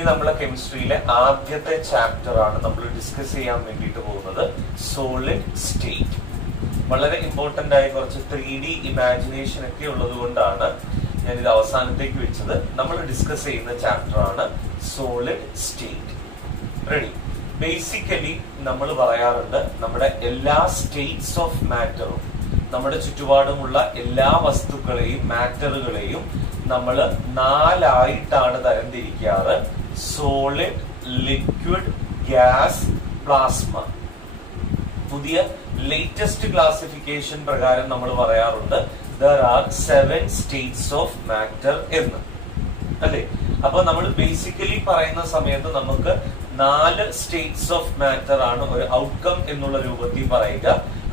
ഇനി നമ്മളെ കെമിസ്ട്രിയിലെ ആദ്യത്തെ ചാപ്റ്റർ ആണ് നമ്മൾ ഡിസ്കസ് ചെയ്യാൻ വേണ്ടിയിട്ട് പോകുന്നത്, സോളിഡ് സ്റ്റേറ്റ്. വളരെ ഇമ്പോർട്ടന്റ് ആയ കുറച്ച് 3D ഇമാജിനേഷൻ ഒക്കെ ഉള്ളത് കൊണ്ടാണ് ഞാനിത് അവസാനത്തേക്ക് വെച്ചത്. നമ്മൾ ഡിസ്കസ് ചെയ്യുന്ന ചാപ്റ്റർ ആണ് സോളിഡ് സ്റ്റേറ്റ്. റെഡി? ബേസിക്കലി നമ്മൾ പറയാറുണ്ട്, നമ്മുടെ എല്ലാ സ്റ്റേറ്റ്സ് ഓഫ് മാറ്ററും, നമ്മുടെ ചുറ്റുപാടുമുള്ള എല്ലാ വസ്തുക്കളെയും മാറ്ററുകളെയും നമ്മൾ 4ആയിട്ടാണ് തരംതിരിക്കാറ്: സോളിഡ്, ലിക്വിഡ്, ഗ്യാസ്, പ്ലാസ്മ. പുതിയ ലേറ്റസ്റ്റ് ക്ലാസിഫിക്കേഷൻ പ്രകാരം നമ്മൾ പറയാറുണ്ട് there are 7 states of matter എന്ന്, അല്ലേ? അപ്പൊ നമ്മൾ ബേസിക്കലി പറയുന്ന സമയത്ത് നമുക്ക് 4 സ്റ്റേറ്റ്സ് ഓഫ് മാറ്റർ ആണ് ഒരു ഔട്ട്കം എന്നുള്ള രൂപത്തിൽ പറയുക.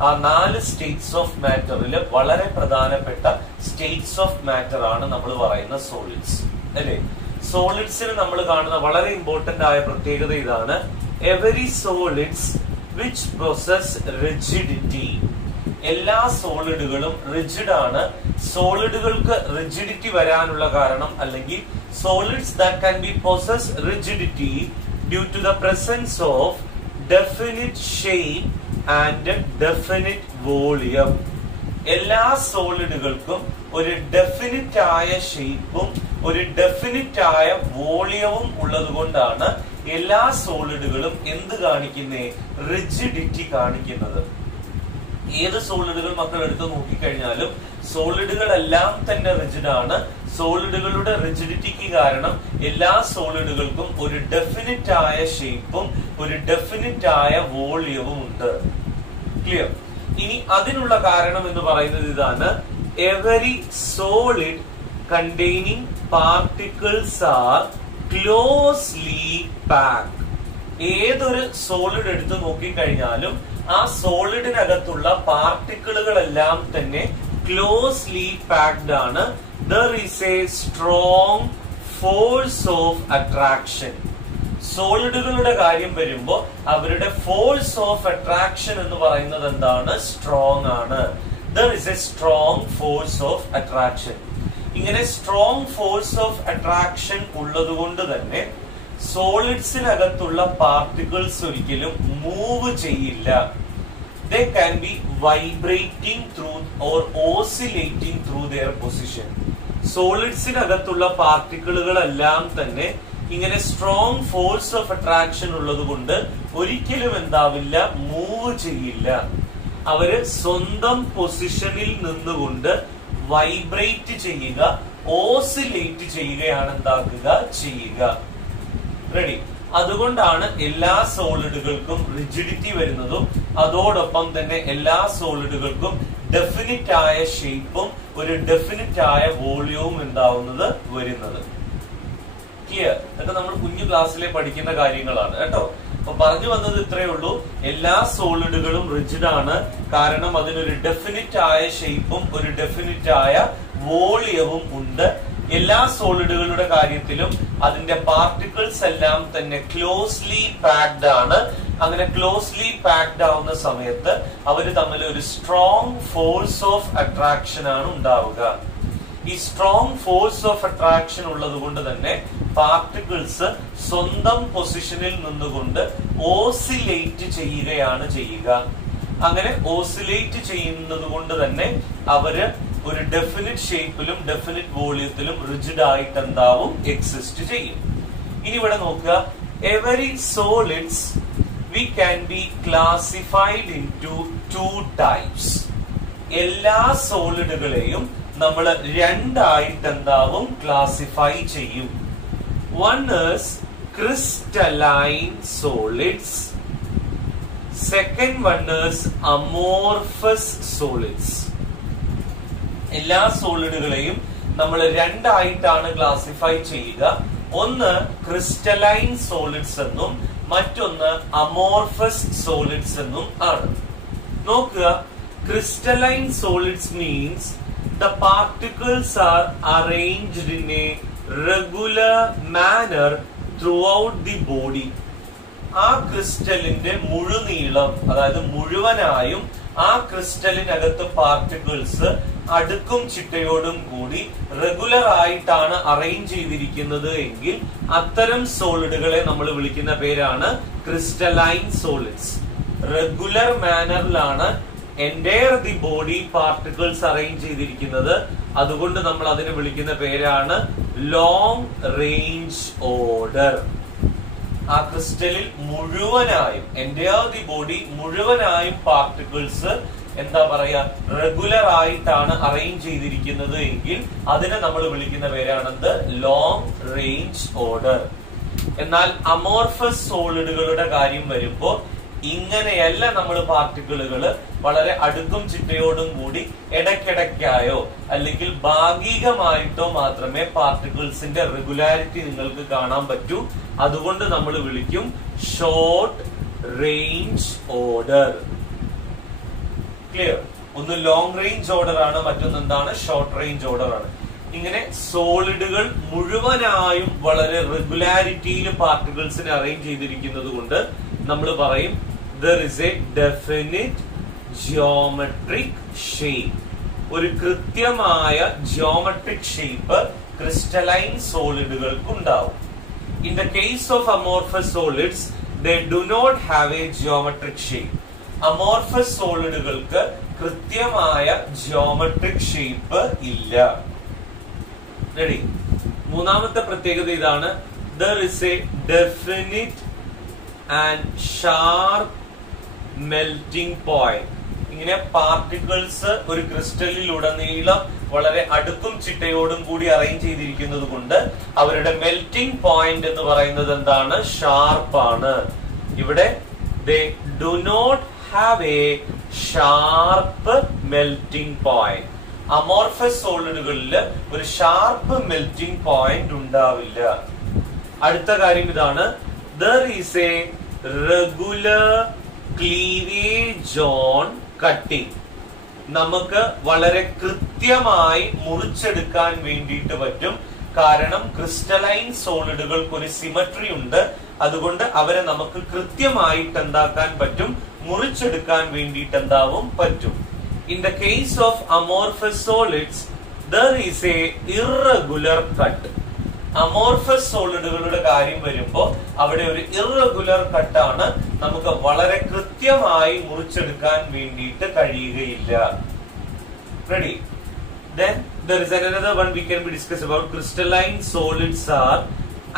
ആ 4 സ്റ്റേറ്റ്സ് ഓഫ് മാറ്ററിൽ വളരെ പ്രധാനപ്പെട്ട സ്റ്റേറ്റ്സ് ഓഫ് മാറ്റർ ആണ് നമ്മൾ പറയുന്ന സോളിഡ്സ്, അല്ലേ? സോളിഡ്സിന് നമ്മൾ കാണുന്ന വളരെ ഇമ്പോർട്ടന്റ് ആയ പ്രത്യേകത ഇതാണ്: every solids which possess rigidity. എല്ലാ സോളിഡുകളും റിജിഡ് ആണ്. സോളിഡുകൾക്ക് റിജിഡിറ്റി വരാനുള്ള കാരണം, അല്ലെങ്കിൽ solids that can be possess rigidity due to the presence of definite shape and definite volume. എല്ലാ സോളിഡുകൾക്കും ഒരു ഡെഫിനിറ്റ് ആയ ഷേപ്പും ഒരു ഡെഫിനിറ്റ് ആയ വോളിയവും ഉള്ളത് കൊണ്ടാണ് എല്ലാ സോളിഡുകളും എന്ത് കാണിക്കുന്നേ? റിജിഡിറ്റി കാണിക്കുന്നത്. ഏത് സോളിഡുകൾ മക്കൾ എടുത്ത് നോക്കിക്കഴിഞ്ഞാലും സോളിഡുകളെല്ലാം തന്നെ റിജിഡ് ആണ്. സോളിഡുകളുടെ റിജിഡിറ്റിക്ക് കാരണം എല്ലാ സോളിഡുകൾക്കും ഒരു ഡെഫിനിറ്റ് ആയ ഷേപ്പും ഒരു ഡെഫിനിറ്റ് ആയ വോളിയവും ഉണ്ട്. ക്ലിയർ? ഇനി അതിനുള്ള കാരണം എന്ന് പറയുന്നത് ഇതാണ്: every solid containing particles are closely packed. ഏതൊരു സോളിഡ് എടുത്ത് നോക്കിക്കഴിഞ്ഞാലും ആ സോളിഡിനകത്തുള്ള പാർട്ടിക്കിളുകളെല്ലാം തന്നെ ക്ലോസ്ലി പാക്ഡ് ആണ്. There is a strong force of attraction. സോളിഡുകളുടെ കാര്യം വരുമ്പോൾ അവരുടെ ഫോഴ്സ് ഓഫ് അട്രാക്ഷൻ എന്ന് പറയുന്നത് എന്താണ്? സ്ട്രോങ് ആണ്. There is a strong force of attraction. ഇങ്ങനെ സ്ട്രോങ് ഫോഴ്സ് ഓഫ് അട്രാക്ഷൻ ഉള്ളത് കൊണ്ട് തന്നെ സോളിഡ്സിനകത്തുള്ള പാർട്ടിക്കിൾസ് ഒരിക്കലും മൂവ് ചെയ്യില്ല. They can be vibrating through or oscillating through their position. സോളിഡ്സിനകത്തുള്ള പാർട്ടിക്കിളുകളെല്ലാം തന്നെ ഇങ്ങനെ സ്ട്രോങ് ഫോഴ്സ് ഓഫ് അട്രാക്ഷൻ ഉള്ളത് കൊണ്ട് ഒരിക്കലും എന്താവില്ല? മൂവ് ചെയ്യില്ല. അവര് സ്വന്തം പൊസിഷനിൽ നിന്നുകൊണ്ട് വൈബ്രേറ്റ് ചെയ്യുക, ഓസിലേറ്റ് ചെയ്യുകയാണ് ചെയ്യുക. റെഡി? അതുകൊണ്ടാണ് എല്ലാ സോളിഡുകൾക്കും റിജിഡിറ്റി വരുന്നതും അതോടൊപ്പം തന്നെ എല്ലാ സോളിഡുകൾക്കും ഡെഫിനിറ്റ് ആയ ഷേപ്പും ഒരു ഡെഫിനിറ്റ് ആയ വോളിയവും വരുന്നത്. ക്ലിയർ? ഇതൊക്കെ നമ്മൾ കുഞ്ഞു ക്ലാസ്സിലെ പഠിക്കുന്ന കാര്യങ്ങളാണ് കേട്ടോ. അപ്പൊ പറഞ്ഞു വന്നത് ഇത്രയേ ഉള്ളൂ. എല്ലാ സോളിഡുകളും റിജിഡ് ആണ്, കാരണം അതിനൊരു ഡെഫിനിറ്റ് ആയ ഷേപ്പും ഒരു ഡെഫിനിറ്റ് ആയ വോളിയവും ഉണ്ട്. എല്ലാ സോളിഡുകളുടെ കാര്യത്തിലും അതിന്റെ പാർട്ടിക്കിൾസ് എല്ലാം തന്നെ ക്ലോസ്ലി പാക്ഡ് ആണ്. അങ്ങനെ ക്ലോസ്ലി പാക്ഡ് ആവുന്ന സമയത്ത് അവര് തമ്മിൽ ഒരു സ്ട്രോങ് ഫോഴ്സ് ഓഫ് അട്രാക്ഷൻ ആണ് ഉണ്ടാവുക. ഈ സ്ട്രോങ് ഫോഴ്സ് ഓഫ് അട്രാക്ഷൻ ഉള്ളത് കൊണ്ട് തന്നെ പാർട്ടിക്കിൾസ് സ്വന്തം പൊസിഷനിൽ നിന്നുകൊണ്ട് ഓസിലേറ്റ് ചെയ്യുകയാണ് ചെയ്യുക. അങ്ങനെ ഓസിലേറ്റ് ചെയ്യുന്നത് കൊണ്ട് തന്നെ അവര് ഒരു ഡെഫിനിറ്റ് ഷേപ്പിലും ഡെഫിനിറ്റ് വോളിയത്തിലും റിജിഡ് ആയിട്ട് എന്താവും? എക്സിസ്റ്റ് ചെയ്യും. ഇനി ഇവിടെ നോക്കുക, every solids we can be classified into 2 types. എല്ലാ സോളിഡുകളെയും നമ്മൾ 2 ആയിട്ട് എന്താവും? ക്ലാസിഫൈ ചെയ്യും. One is crystalline solids. Second one is amorphous solids. എല്ലാ സോളിഡുകളെയും നമ്മൾ 2 ആയിട്ടാണ് ക്ലാസിഫൈ ചെയ്യുക. ഒന്ന് ക്രിസ്റ്റലൈൻ സോളിഡ്സ് എന്നും മറ്റൊന്ന് അമോർഫസ് സോളിഡ്സ് എന്നും ആണ്. നോക്കുക, crystalline solids means the particles are arranged in a regular manner throughout the body. ആ ക്രിസ്റ്റലിന്റെ മുഴുനീളം, അതായത് മുഴുവനായും ആ ക്രിസ്റ്റലിനകത്ത് പാർട്ടിക്കിൾസ് അടുക്കും ചിട്ടയോടും കൂടി റെഗുലർ ആയിട്ടാണ് അറേഞ്ച് ചെയ്തിരിക്കുന്നത് എങ്കിൽ അത്തരം സോളിഡുകളെ നമ്മൾ വിളിക്കുന്ന പേരാണ് ക്രിസ്റ്റലൈൻ സോളിഡ്സ്. റെഗുലർ മാനറിലാണ് entire the body particles arrange ചെയ്തിരിക്കുന്നത്. അതുകൊണ്ട് നമ്മൾ അതിനെ വിളിക്കുന്ന പേരാണ് ലോങ് റേഞ്ച് ഓർഡർ. ആ ക്രിസ്റ്റലിൽ മുഴുവനായും എൻറ്റയർ ദി ബോഡി മുഴുവനായും പാർട്ടിക്കിൾസ് എന്താ പറയാ റെഗുലർ ആയിട്ടാണ് അറേഞ്ച് ചെയ്തിരിക്കുന്നത് എങ്കിൽ അതിനെ നമ്മൾ വിളിക്കുന്ന പേരാണെന്ത് ലോങ് റേഞ്ച് ഓർഡർ. എന്നാൽ അമോർഫസ് സോളിഡുകളുടെ കാര്യം വരുമ്പോ ഇങ്ങനെയല്ല നമ്മൾ പാർട്ടിക്കിളുകൾ വളരെ അടുക്കും ചിട്ടയോടും കൂടി ഇടയ്ക്കിടയ്ക്കായോ അല്ലെങ്കിൽ ഭാഗികമായിട്ടോ മാത്രമേ പാർട്ടിക്കിൾസിന്റെ റെഗുലാരിറ്റി നിങ്ങൾക്ക് കാണാൻ പറ്റൂ. അതുകൊണ്ട് നമ്മൾ വിളിക്കും ഷോർട്ട് റേഞ്ച് ഓർഡർ. ക്ലിയർ? ഒന്ന് ലോങ് റേഞ്ച് ഓർഡർ ആണ്, മറ്റൊന്ന് എന്താണ് ഷോർട്ട് റേഞ്ച് ഓർഡർ ആണ്. ഇങ്ങനെ സോളിഡുകൾ മുഴുവനായും വളരെ റെഗുലാരിറ്റിയിൽ പാർട്ടിക്കിൾസിനെ അറേഞ്ച് ചെയ്തിരിക്കുന്നത് കൊണ്ട് നമ്മൾ പറയും there is a definite geometric shape. ഒരു കൃത്യമായ ജിയോമെട്രിക് ഷേപ്പ് ക്രിസ്റ്റലൈൻ സോളിഡുകൾക്ക് ഉണ്ടാവും. In the case of amorphous solids, they do not have a geometric shape. Amorphous സോളിഡുകൾക്ക് കൃത്യമായ ജിയോമെട്രിക് ഷേപ്പ് ഇല്ല. റെഡി? മൂന്നാമത്തെ പ്രത്യേകത ഇതാണ്, there is a definite and sharp melting point. ഇങ്ങനെ പാർട്ടിക്കിൾസ് ഒരു ക്രിസ്റ്റലിലുടനീളം വളരെ അടുക്കും ചിട്ടയോടും കൂടി അറേഞ്ച് ചെയ്തിരിക്കുന്നത് കൊണ്ട് അവരുടെ മെൽറ്റിംഗ് പോയിന്റ് എന്ന് പറയുന്നത് എന്താണ്? ഷാർപ്പ് ആണ്. ഇവിടെ they do not have a sharp melting point. Amorphous സോളിഡുകളിൽ ഒരു ഷാർപ്പ് മെൽറ്റിംഗ് പോയിന്റ് ഉണ്ടാവില്ല. അടുത്ത കാര്യം ഇതാണ്, there is a regular cleavage on cutting. നമുക്ക് വളരെ കൃത്യമായി മുറിച്ചെടുക്കാൻ വേണ്ടിയിട്ട് പറ്റും. കാരണം ക്രിസ്റ്റലൈൻ സോളിഡുകൾക്ക് ഒരു സിമട്രി ഉണ്ട്. അതുകൊണ്ട് അവരെ നമുക്ക് കൃത്യമായിട്ട് എന്താക്കാൻ പറ്റും? മുറിച്ചെടുക്കാൻ വേണ്ടിയിട്ട് എന്താവും പറ്റും. In the case of amorphous solids, there is a irregular cut. Amorphous സോളിഡുകളുടെ കാര്യം വരുമ്പോ അവിടെ ഒരു ഇറഗുലർ കട്ടാണ്. നമുക്ക് വളരെ കൃത്യമായി മുറിച്ചെടുക്കാൻ വേണ്ടിയിട്ട് കഴിയുകയില്ല. Ready? Then there is another one we can be discuss about. Crystalline solids are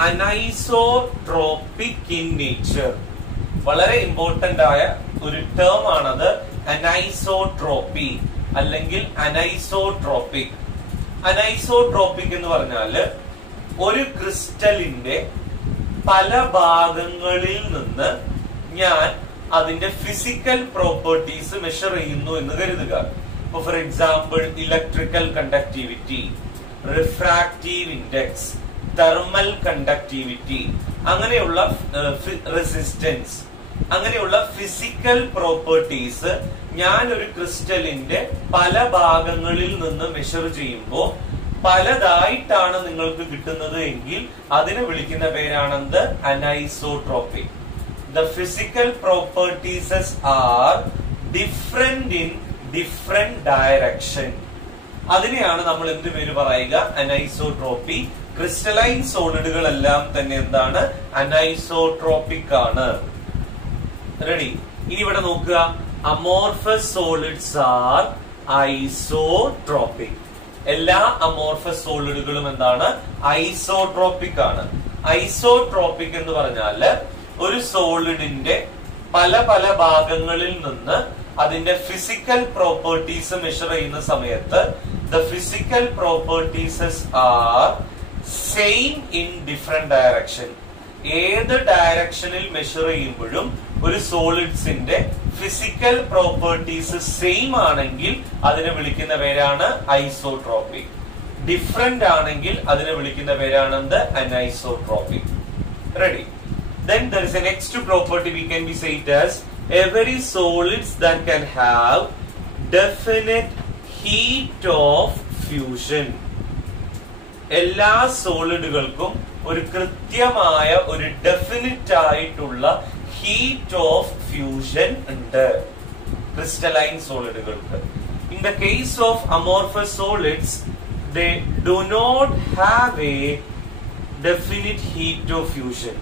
anisotropic in nature. വളരെ ഇമ്പോർട്ടന്റ് ആയ ഒരു ടേം ആണത്, അനൈസോട്രോപ്പി അല്ലെങ്കിൽ അനൈസോട്രോപ്പിക്. അനൈസോട്രോപ്പിക് എന്ന് പറഞ്ഞാല് ഒരു ക്രിസ്റ്റലിന്റെ പല ഭാഗങ്ങളിൽ നിന്ന് ഞാൻ അതിന്റെ ഫിസിക്കൽ പ്രോപ്പർട്ടീസ് മെഷർ ചെയ്യുന്നു എന്ന് കരുതുക. For example, electrical conductivity, refractive index, thermal conductivity, അങ്ങനെയുള്ള റെസിസ്റ്റൻസ്, അങ്ങനെയുള്ള ഫിസിക്കൽ പ്രോപ്പർട്ടീസ് ഞാൻ ഒരു ക്രിസ്റ്റലിന്റെ പല ഭാഗങ്ങളിൽ നിന്ന് മെഷർ ചെയ്യുമ്പോൾ പലതായിട്ടാണ് നിങ്ങൾക്ക് കിട്ടുന്നത് എങ്കിൽ അതിനെ വിളിക്കുന്ന പേരാണെന്ത്? Anisotropic. The physical properties are different in different direction. അതിനെയാണ് നമ്മൾ എന്ത് പേര് പറയുക? അനൈസോട്രോപ്പി. ക്രിസ്റ്റലൈൻ സോളിഡുകളെല്ലാം തന്നെ എന്താണ്? അനൈസോട്രോപിക് ആണ്. റെഡി? ഇനി ഇവിടെ നോക്കുക, അമോർഫസ് സോളിഡ്സ് ആർ ഐസോട്രോപിക്. എല്ലാ അമോർഫസ് സോളിഡുകളും എന്താണ്? ഐസോട്രോപിക് ആണ്. ഐസോട്രോപിക് എന്ന് പറഞ്ഞാല് ഒരു സോളിഡിന്റെ പല പല ഭാഗങ്ങളിൽ നിന്ന് അതിന്റെ ഫിസിക്കൽ പ്രോപ്പർട്ടീസ് മെഷർ ചെയ്യുന്ന സമയത്ത് the physical properties are same in different direction. ഏത് ഡയറക്ഷനിൽ മെഷർ ചെയ്യുമ്പോഴും ഒരു സോളിഡ്സിന്റെ ഫിസിക്കൽ പ്രോപ്പർട്ടീസ് സെയിം ആണെങ്കിൽ അതിനെ വിളിക്കുന്ന പേരാണ് ഐസോട്രോപിക്. ഡിഫറെന്റ് ആണെങ്കിൽ അതിനെ വിളിക്കുന്ന പേരാണ് എന്ത്? Anisotropic. Ready? Then there is a next property we can be said as every solids that can have definite heat of fusion. എല്ലാ സോളിഡുകൾക്കും ഒരു കൃത്യമായ ഒരു ഡെഫിനിറ്റ് ആയിട്ടുള്ള ഹീറ്റ് ഓഫ് ഫ്യൂഷൻ ഉണ്ട് crystalline സോളിഡുകൾക്ക്. in the case of amorphous solids, they do not have a definite heat of fusion.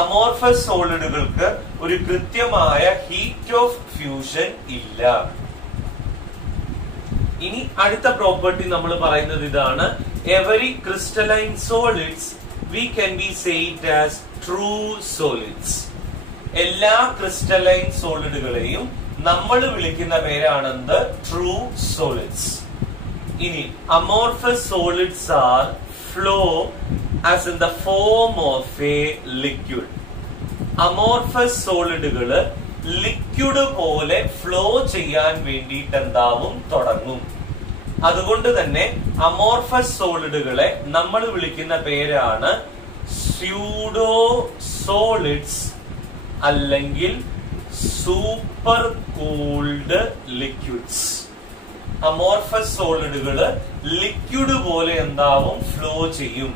Amorphous solidകൾക്ക് ഒരു കൃത്യമായ heat of fusion ഇല്ല. ഇനി അടുത്ത പ്രോപ്പർട്ടി നമ്മൾ പറയുന്നത് ഇതാണ്. Every crystalline solids we can be said as true solids. എല്ലാ crystalline സോളിഡുകളെയും നമ്മൾ വിളിക്കുന്ന പേരാണെന്ത്? True solids. ഇനി amorphous solids are flow as in the form of a liquid. amorphous സോളിഡുകള് ലിക്വിഡ് പോലെ ഫ്ലോ ചെയ്യാൻ വേണ്ടിയിട്ട് എന്താവും? തുടങ്ങും. അതുകൊണ്ട് തന്നെ അമോർഫസ് സോളിഡുകളെ നമ്മൾ വിളിക്കുന്ന പേരാണ് സ്യൂഡോ സോളിഡ്സ് അല്ലെങ്കിൽ സൂപ്പർ കൂൾഡ് ലിക്വിഡ്സ്. അമോർഫസ് സോളിഡുകള് ലിക്വിഡ് പോലെ എന്താവും? ഫ്ലോ ചെയ്യും.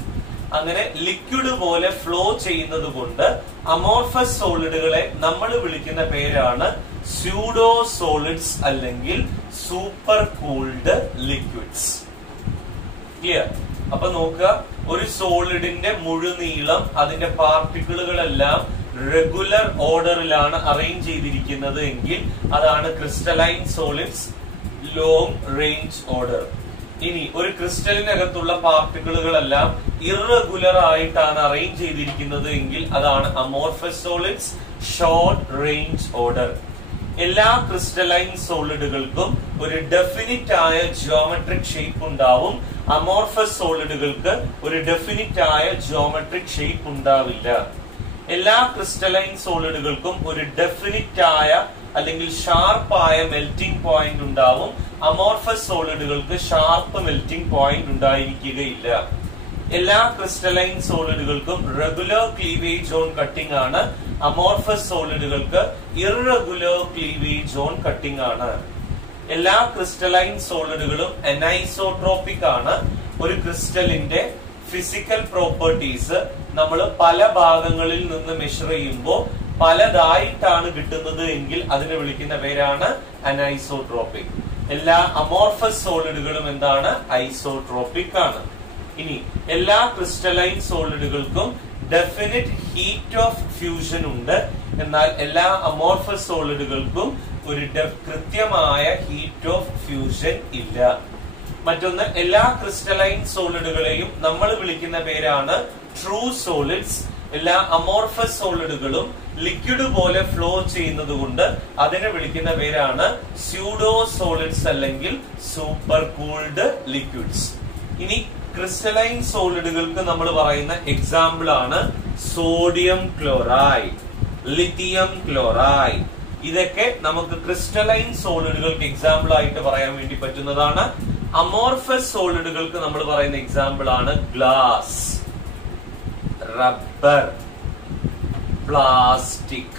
അങ്ങനെ ലിക്വിഡ് പോലെ ഫ്ലോ ചെയ്യുന്നത് കൊണ്ട് അമോർഫസ് സോളിഡുകളെ നമ്മൾ വിളിക്കുന്ന പേരാണ് സ്യൂഡോ സോളിഡ്സ് അല്ലെങ്കിൽ സൂപ്പർ കൂൾഡ് ലിക്വിഡ്സ്. ക്ലിയർ? അപ്പൊ നോക്കുക, ഒരു സോളിഡിന്റെ മുഴുനീളം അതിന്റെ പാർട്ടിക്കിളുകളെല്ലാം റെഗുലർ ഓർഡറിലാണ് അറേഞ്ച് ചെയ്തിരിക്കുന്നത് എങ്കിൽ അതാണ് crystalline solids long range order. ഇനി ഒരു ക്രിസ്റ്റലിനകത്തുള്ള പാർട്ടിക്കിളുകളെല്ലാം ഇറഗുലർ ആയിട്ടാണ് അറേഞ്ച് ചെയ്തിരിക്കുന്നത് എങ്കിൽ അതാണ് amorphous solids short range order. എല്ലാ ക്രിസ്റ്റലൈൻ സോളിഡുകൾക്കും ഒരു ഡെഫിനിറ്റ് ആയ ജിയോമെട്രിക് ഷേപ്പ് ഉണ്ടാവും. അമോർഫസ് സോളിഡുകൾക്ക് ഒരു ഡെഫിനിറ്റ് ആയ ജിയോമെട്രിക് ഷേപ്പ് ഉണ്ടാവില്ല. എല്ലാ ക്രിസ്റ്റലൈൻ സോളിഡുകൾക്കും ഒരു ഡെഫിനിറ്റ് ആയ അല്ലെങ്കിൽ ഷാർപ്പായ മെൽറ്റിംഗ് പോയിന്റ് ഉണ്ടാവും. അമോർഫസ് സോളിഡുകൾക്ക് ഷാർപ്പ് മെൽറ്റിംഗ് പോയിന്റ് ഉണ്ടായിരിക്കുകയില്ല. എല്ലാ ക്രിസ്റ്റലൈൻ സോളിഡുകൾക്കും റെഗുലർ ക്ലീവേജ് ഓൺ കട്ടിംഗ് ആണ്. അമോർഫസ് സോളിഡുകൾക്ക് ഇറഗുലർ ക്ലീവേജ് ഓൺ കട്ടിംഗ് ആണ്. എല്ലാ ക്രിസ്റ്റലൈൻ സോളിഡുകളും അനൈസോട്രോപിക് ആണ്. ഒരു ക്രിസ്റ്റലിന്റെ ഫിസിക്കൽ പ്രോപ്പർട്ടീസ് നമ്മൾ പല ഭാഗങ്ങളിൽ നിന്ന് മെഷർ ചെയ്യുമ്പോൾ പലതായിട്ടാണ് കിട്ടുന്നത് എങ്കിൽ അതിനെ വിളിക്കുന്ന പേരാണ് അനൈസോട്രോപിക്. എല്ലാ അമോർഫസ് സോളിഡുകളും എന്താണ്? ഐസോട്രോപിക് ആണ്. ഇനി എല്ലാ ക്രിസ്റ്റലൈൻ സോളിഡുകൾക്കും ഡെഫിനിറ്റ് ഹീറ്റ് ഓഫ് ഫ്യൂഷൻ ഉണ്ട്. എന്നാൽ എല്ലാ അമോർഫസ് സോളിഡുകൾക്കും ഒരു കൃത്യമായ ഹീറ്റ് ഓഫ് ഫ്യൂഷൻ ഇല്ല. മറ്റൊന്ന്, എല്ലാ ക്രിസ്റ്റലൈൻ സോളിഡുകളെയും നമ്മൾ വിളിക്കുന്ന പേരാണ് ട്രൂ സോളിഡ്സ്. എല്ലാ അമോർഫസ് സോളിഡുകളും ലിക്വിഡ് പോലെ ഫ്ലോ ചെയ്യുന്നത് കൊണ്ട് അതിനെ വിളിക്കുന്ന പേരാണ് സ്യൂഡോ സോളിഡ്സ് അല്ലെങ്കിൽ സൂപ്പർ കൂൾഡ് ലിക്വിഡ്സ്. ഇനി ക്രിസ്റ്റലൈൻ സോളിഡുകൾക്ക് നമ്മൾ പറയുന്ന എക്സാമ്പിൾ ആണ് സോഡിയം ക്ലോറൈഡ്, ലിഥിയം ക്ലോറൈഡ്. ഇതൊക്കെ നമുക്ക് ക്രിസ്റ്റലൈൻ സോളിഡുകൾക്ക് എക്സാമ്പിൾ ആയിട്ട് പറയാൻ വേണ്ടി പറ്റുന്നതാണ്. അമോർഫസ് സോളിഡുകൾക്ക് നമ്മൾ പറയുന്ന എക്സാമ്പിൾ ആണ് ഗ്ലാസ്, റബ്ബർ, പ്ലാസ്റ്റിക്.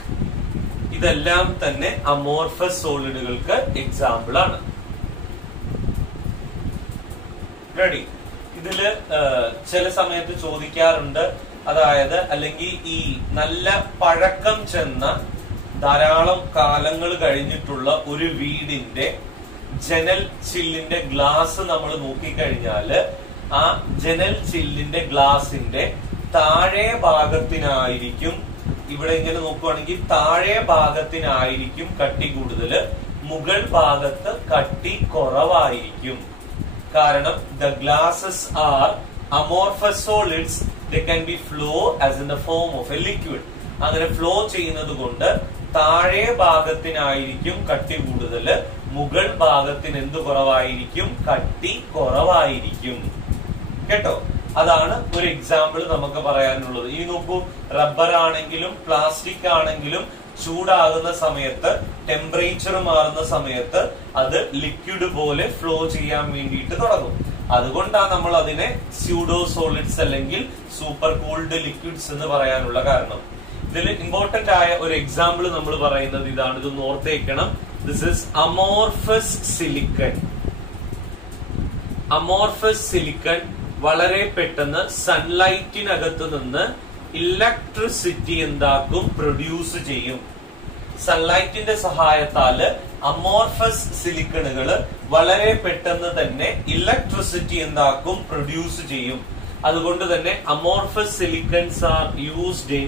ഇതെല്ലാം തന്നെ അമോർഫസ് സോളിഡുകൾക്ക് എക്സാമ്പിൾ ആണ്. റെഡി? ഇതില് ചില സമയത്ത് ചോദിക്കാറുണ്ട്, അതായത് അല്ലെങ്കിൽ ഈ നല്ല പഴക്കം ചെന്ന ധാരാളം കാലങ്ങൾ കഴിഞ്ഞിട്ടുള്ള ഒരു വീടിന്റെ ജനൽ ചില്ലിന്റെ ഗ്ലാസ് നമ്മൾ നോക്കിക്കഴിഞ്ഞാല് ആ ജനൽ ചില്ലിന്റെ ഗ്ലാസിന്റെ താഴെ ഭാഗത്തിനായിരിക്കും, ഇവിടെ ഇങ്ങനെ നോക്കുവാണെങ്കിൽ താഴെ ഭാഗത്തിനായിരിക്കും കട്ടി കൂടുതല്, മുകൾ ഭാഗത്ത് കട്ടി കുറവായിരിക്കും. കാരണം the glasses are amorphous solids, they can be flow as in the form of a liquid. അങ്ങനെ ഫ്ലോ ചെയ്യുന്നത് കൊണ്ട് താഴെ ഭാഗത്തിനായിരിക്കും കട്ടി കൂടുതല്, മുകൾ ഭാഗത്തിന് എന്ത് കുറവായിരിക്കും? കട്ടി കുറവായിരിക്കും. കേട്ടോ? അതാണ് ഒരു എക്സാമ്പിൾ നമുക്ക് പറയാനുള്ളത്. ഈ നോക്കൂ, റബ്ബർ ആണെങ്കിലും പ്ലാസ്റ്റിക് ആണെങ്കിലും ചൂടാകുന്ന സമയത്ത്, ടെമ്പറേച്ചർ മാറുന്ന സമയത്ത് അത് ലിക്വിഡ് പോലെ ഫ്ലോ ചെയ്യാൻ വേണ്ടിയിട്ട് തുടങ്ങും. അതുകൊണ്ടാണ് നമ്മൾ അതിനെ സ്യൂഡോ സോളിഡ്സ് അല്ലെങ്കിൽ സൂപ്പർ കൂൾഡ് ലിക്വിഡ്സ് എന്ന് പറയാനുള്ള കാരണം. ഇതിൽ ഇമ്പോർട്ടന്റ് ആയ ഒരു എക്സാമ്പിൾ നമ്മൾ പറയുന്നത് ഇതാണ്, ഇത് ഓർത്തേക്കണം. This is amorphous silicon. Amorphous silicon വളരെ പെട്ടെന്ന് സൺലൈറ്റിനകത്ത് നിന്ന് ഇലക്ട്രിസിറ്റി എന്താക്കും? പ്രൊഡ്യൂസ് ചെയ്യും. സൺലൈറ്റിന്റെ സഹായത്താല് അമോർഫസ് സിലിക്കണുകൾ വളരെ പെട്ടെന്ന് തന്നെ ഇലക്ട്രിസിറ്റി എന്താക്കും, പ്രൊഡ്യൂസ് ചെയ്യും. അതുകൊണ്ട് തന്നെ amorphous silicons are used in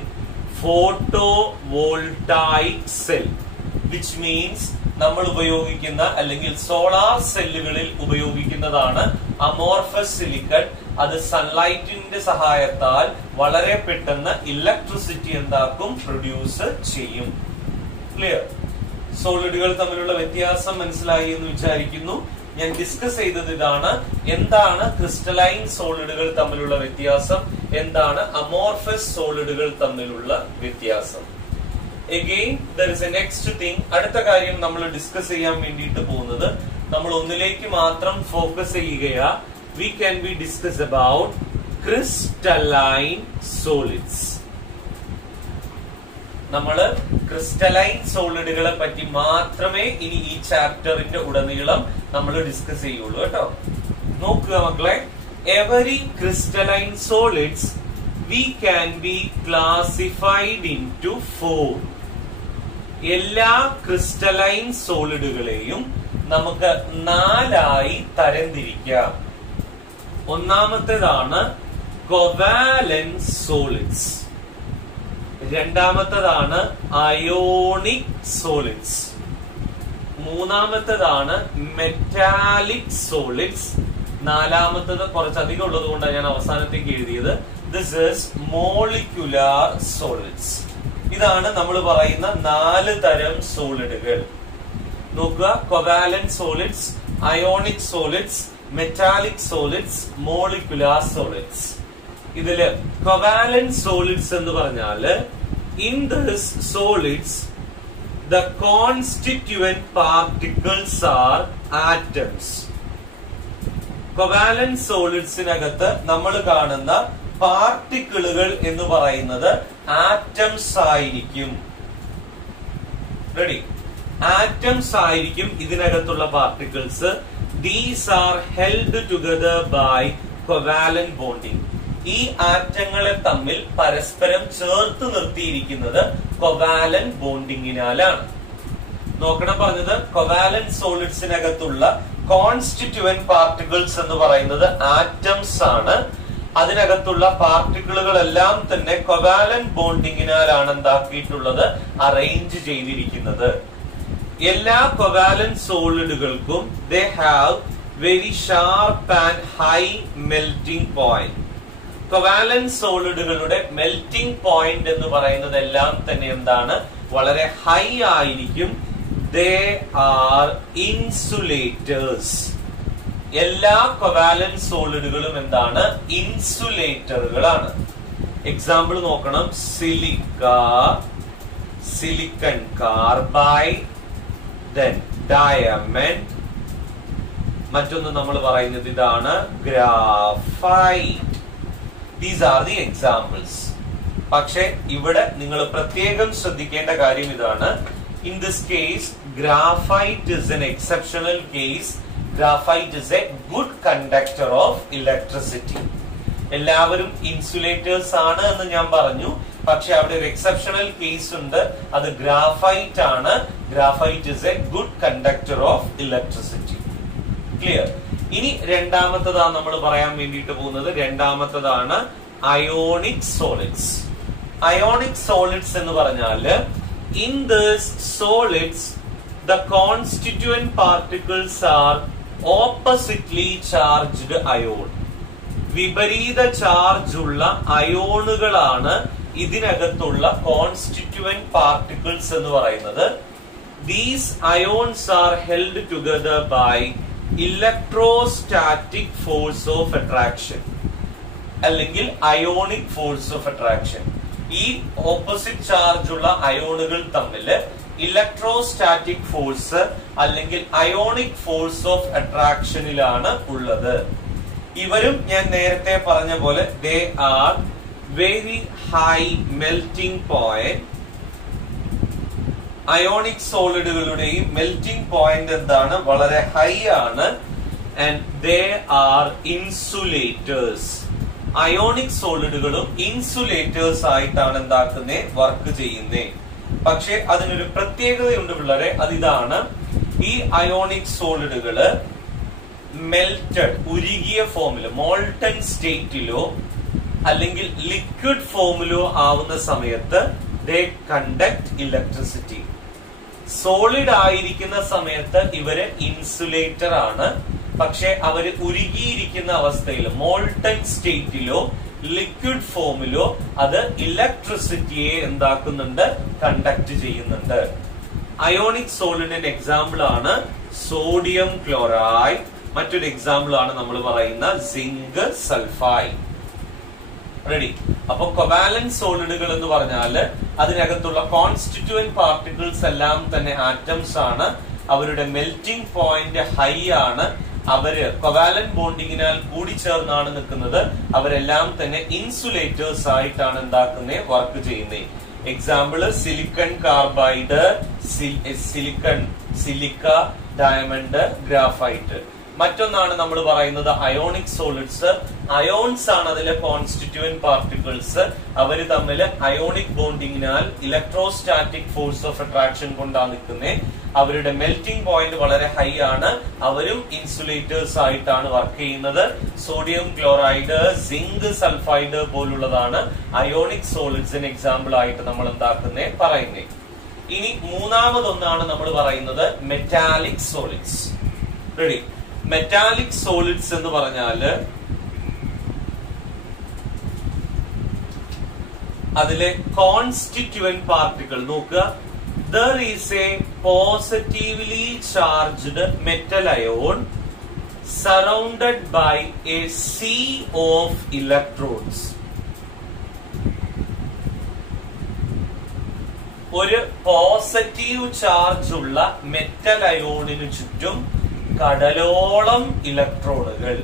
photovoltaic cell, which means നമ്മൾ ഉപയോഗിക്കുന്ന അല്ലെങ്കിൽ സോളാർ സെല്ലുകളിൽ ഉപയോഗിക്കുന്നതാണ് അമോർഫസ് സിലിക്കൺ. അത് സൺലൈറ്റിന്റെ സഹായത്താൽ വളരെ പെട്ടെന്ന് ഇലക്ട്രിസിറ്റി എന്താക്കും, പ്രൊഡ്യൂസ് ചെയ്യും. ക്ലിയർ? സോളിഡുകൾ തമ്മിലുള്ള വ്യത്യാസം മനസ്സിലായി എന്ന് വിചാരിക്കുന്നു. ഞാൻ ഡിസ്കസ് ചെയ്തത് ഇതാണ്. എന്താണ് ക്രിസ്റ്റലൈൻ സോളിഡുകൾ തമ്മിലുള്ള വ്യത്യാസം, എന്താണ് അമോർഫസ് സോളിഡുകൾ തമ്മിലുള്ള വ്യത്യാസം. Again, there is a next thing. അടുത്ത കാര്യം നമ്മൾ ഡിസ്കസ് ചെയ്യാൻ വേണ്ടിയിട്ട് പോകുന്നത്, നമ്മൾ ഒന്നിലേക്ക് മാത്രം ഫോക്കസ് ചെയ്യുകയാ. We can be discuss about crystalline solids. നമ്മൾ ക്രിസ്റ്റലൈൻ സോളിഡുകളെ പറ്റി മാത്രമേ ഇനി ഈ ചാപ്റ്ററിന്റെ ഉടനീളം നമ്മൾ ഡിസ്കസ് ചെയ്യുള്ളൂ കേട്ടോ. നോക്കുക മക്കളെ, every crystalline solids we can be classified into 4. എല്ലാ ക്രിസ്റ്റലൈൻ സോളിഡുകളെയും നമുക്ക് 4ആയി തരംതിരിക്കാം. ഒന്നാമത്തേതാണ് കോവാലന്റ് സോളിഡ്സ്, രണ്ടാമത്തേതാണ് അയോണിക് സോളിഡ്സ്, മൂന്നാമത്തേതാണ് മെറ്റാലിക് സോളിഡ്സ്, നാലാമത്തേത് കുറച്ചധികം ഉള്ളത് കൊണ്ടാണ് ഞാൻ അവസാനത്തേക്ക് എഴുതിയത്. This is molecular solids. ഇതാണ് നമ്മൾ പറയുന്ന 4 തരം സോളിഡുകൾ. നോക്കുക, covalent solids, ionic solids, metallic solids, molecular solids. ഇതില് കോവാലന്റ് സോളിഡ്സ് എന്ന് പറഞ്ഞാല് in this solids the constituent particles are atoms. Covalent സോളിഡ്സിനകത്ത് നമ്മൾ കാണുന്ന പാർട്ടിക്കിളുകൾ എന്ന് പറയുന്നത് ആറ്റംസ് ആയിരിക്കും. റെഡി? ആറ്റംസ് ആയിരിക്കും ഇതിനകത്തുള്ള particles. These are held together by covalent bonding. ഈ ആറ്റങ്ങളെ തമ്മിൽ പരസ്പരം ചേർത്ത് നിർത്തിയിരിക്കുന്നത് കോവാലന്റ് ബോണ്ടിങ്ങിനാലാണ്. നോക്കണം, പറഞ്ഞത് കോവാലന്റ് സോളിഡ്സിനകത്തുള്ള കോൺസ്റ്റിറ്റ്യൂവന്റ് പാർട്ടിക്കിൾസ് എന്ന് പറയുന്നത് ആറ്റംസ് ആണ്. അതിനകത്തുള്ള പാർട്ടിക്കിളുകളെല്ലാം തന്നെ കോവാലന്റ് ബോണ്ടിങ്ങിനാലാണ് എന്താക്കിയിട്ടുള്ളത്, അറേഞ്ച് ചെയ്തിരിക്കുന്നത്. എല്ലാ കോവാലന്റ് സോളിഡുകൾക്കും they have very sharp and high melting point. Covalent സോളിഡുകളുടെ മെൽറ്റിംഗ് പോയിന്റ് എന്ന് പറയുന്നത് എല്ലാം തന്നെ എന്താണ്, വളരെ ഹൈ ആയിരിക്കും. They are insulators. എല്ലാ കോവാലന്റ് സോളിഡുകളും എന്താണ്, ഇൻസുലേറ്ററുകളാണ്. എക്സാമ്പിൾ നോക്കണം, silica, silicon carbide, then diamond. മറ്റൊന്ന് നമ്മൾ പറയുന്നത് ഇതാണ് graphite. These are the examples. പക്ഷെ ഇവിടെ നിങ്ങൾ പ്രത്യേകം ശ്രദ്ധിക്കേണ്ട കാര്യം ഇതാണ്. In this case, graphite is an exceptional case. Graphite is a good conductor of electricity. എല്ലാവരും ഇൻസുലേറ്റേഴ്സ് ആണ് എന്ന് ഞാൻ പറഞ്ഞു. പക്ഷെ അവിടെ ഒരു എക്സെപ്ഷണൽ കേസ് ഉണ്ട്, അത് ഗ്രാഫൈറ്റ് ആണ്. Graphite is a good conductor of electricity. Clear? ഇനി രണ്ടാമത്തതാണ് നമ്മൾ പറയാൻ വേണ്ടിയിട്ട് പോകുന്നത്. രണ്ടാമത്തതാണ് അയോണിക് സോളിഡ്സ്. അയോണിക് സോളിഡ്സ് എന്ന് പറഞ്ഞാല് in this solids the constituent particles are oppositely charged ion. വിപരീത ചാർജ് ഉള്ള അയോണുകളാണ് ഇതിനകത്തുള്ള കോൺസ്റ്റിറ്റ്യൂവന്റ് പാർട്ടിക്കിൾസ് എന്ന് പറയുന്നത്. These ions are held together by electrostatic force of attraction അല്ലെങ്കിൽ അയോണിക് ഫോഴ്സ് ഓഫ് അട്രാക്ഷൻ. ഈ ഓപ്പോസിറ്റ് ചാർജ് ഉള്ള അയോണുകൾ തമ്മിൽ ഇലക്ട്രോസ്റ്റാറ്റിക് ഫോഴ്സ് അല്ലെങ്കിൽ അയോണിക് ഫോഴ്സ് ഓഫ് അട്രാക്ഷനിലാണ് ഉള്ളത്. ഇവരും ഞാൻ നേരത്തെ പറഞ്ഞ പോലെ they are very high melting point. Ionic സോളിഡുകളുടെയും മെൽറ്റിംഗ് പോയിന്റ് എന്താണ്, വളരെ ഹൈ ആണ്. And they are insulators. Ionic സോളിഡുകളും ഇൻസുലേറ്റേഴ്സ് ആയിട്ടാണ് എന്താക്കുന്നേ, വർക്ക് ചെയ്യുന്നേ. പക്ഷെ അതിനൊരു പ്രത്യേകതയുണ്ട് പിള്ളേരെ, അതിതാണ് ഈ അയോണിക് സോളിഡുകള് മെൽറ്റഡ് ഉരുകിയ ഫോമിലോ മോൾട്ടൺ സ്റ്റേറ്റിലോ അല്ലെങ്കിൽ ലിക്വിഡ് ഫോമിലോ ആവുന്ന സമയത്ത് ദേ കണ്ടക്ട് ഇലക്ട്രിസിറ്റി. സോളിഡ് ആയിരിക്കുന്ന സമയത്ത് ഇവര് ഇൻസുലേറ്റർ ആണ്. പക്ഷെ അവര് ഉരുകിയിരിക്കുന്ന അവസ്ഥയിൽ മോൾട്ടൺ സ്റ്റേറ്റിലോ ലിക്വിഡ് ഫോമിലോ അത് ഇലക്ട്രിസിറ്റിയെ എന്താക്കുന്നുണ്ട്, കണ്ടക്ട് ചെയ്യുന്നുണ്ട്. അയോണിക് സോളിഡിന്റെ എക്സാമ്പിൾ ആണ് സോഡിയം ക്ലോറൈഡ്. മറ്റൊരു എക്സാമ്പിൾ ആണ് നമ്മൾ പറയുന്ന സിങ്ക് സൾഫൈഡ്. റെഡി. അപ്പൊ കൊവാലന്റ് സോളിഡുകൾ എന്ന് പറഞ്ഞാല് അതിനകത്തുള്ള കോൺസ്റ്റിറ്റ്യൂവന്റ് പാർട്ടിക്കിൾസ് എല്ലാം തന്നെ ആറ്റംസ് ആണ്. അവരുടെ മെൽറ്റിംഗ് പോയിന്റ് ഹൈ ആണ്. അവര് കൊവാലന്റ് ബോണ്ടിങ്ങിനാൽ കൂടിച്ചേർന്നാണ് നിൽക്കുന്നത്. അവരെല്ലാം തന്നെ ഇൻസുലേറ്റേഴ്സ് ആയിട്ടാണ് എന്താക്കുന്നത്, വർക്ക് ചെയ്യുന്നത്. Example silicon carbide, silica, diamond, graphite. മറ്റൊന്നാണ് നമ്മൾ പറയുന്നത് അയോണിക് സോളിഡ്സ്. അയോൺസ് ആണ് അതിലെ കോൺസ്റ്റിറ്റ്യൂവന്റ് പാർട്ടിക്കിൾസ്. അവര് തമ്മിൽ അയോണിക് ബോണ്ടിങ്ങിനാൽ ഇലക്ട്രോസ്റ്റാറ്റിക് ഫോഴ്സ് ഓഫ് അട്രാക്ഷൻ കൊണ്ടാണ് നിൽക്കുന്നത്. അവരുടെ മെൽറ്റിംഗ് പോയിന്റ് വളരെ ഹൈ ആണ്. അവരും ഇൻസുലേറ്റേഴ്സ് ആയിട്ടാണ് വർക്ക് ചെയ്യുന്നത്. സോഡിയം ക്ലോറൈഡ്, സിങ്ക് സൾഫൈഡ് പോലുള്ളതാണ് അയോണിക് സോളിഡ്സിന് എക്സാമ്പിൾ ആയിട്ട് നമ്മൾ എന്താക്കുന്നത്, പറയുന്നത്. ഇനി മൂന്നാമതൊന്നാണ് നമ്മൾ പറയുന്നത് metallic solids. Ready. Metallic solids എന്ന് പറഞ്ഞാല് അതിലെ കോൺസ്റ്റിറ്റ്യൂവന്റ് പാർട്ടിക്കിൾ നോക്കുക. There is a positively charged metal ion surrounded by a sea of electrons. ഒരു പോസിറ്റീവ് ചാർജ് ഉള്ള മെറ്റൽ അയോണിന് ചുറ്റും കടലോളം ഇലക്ട്രോണുകൾ.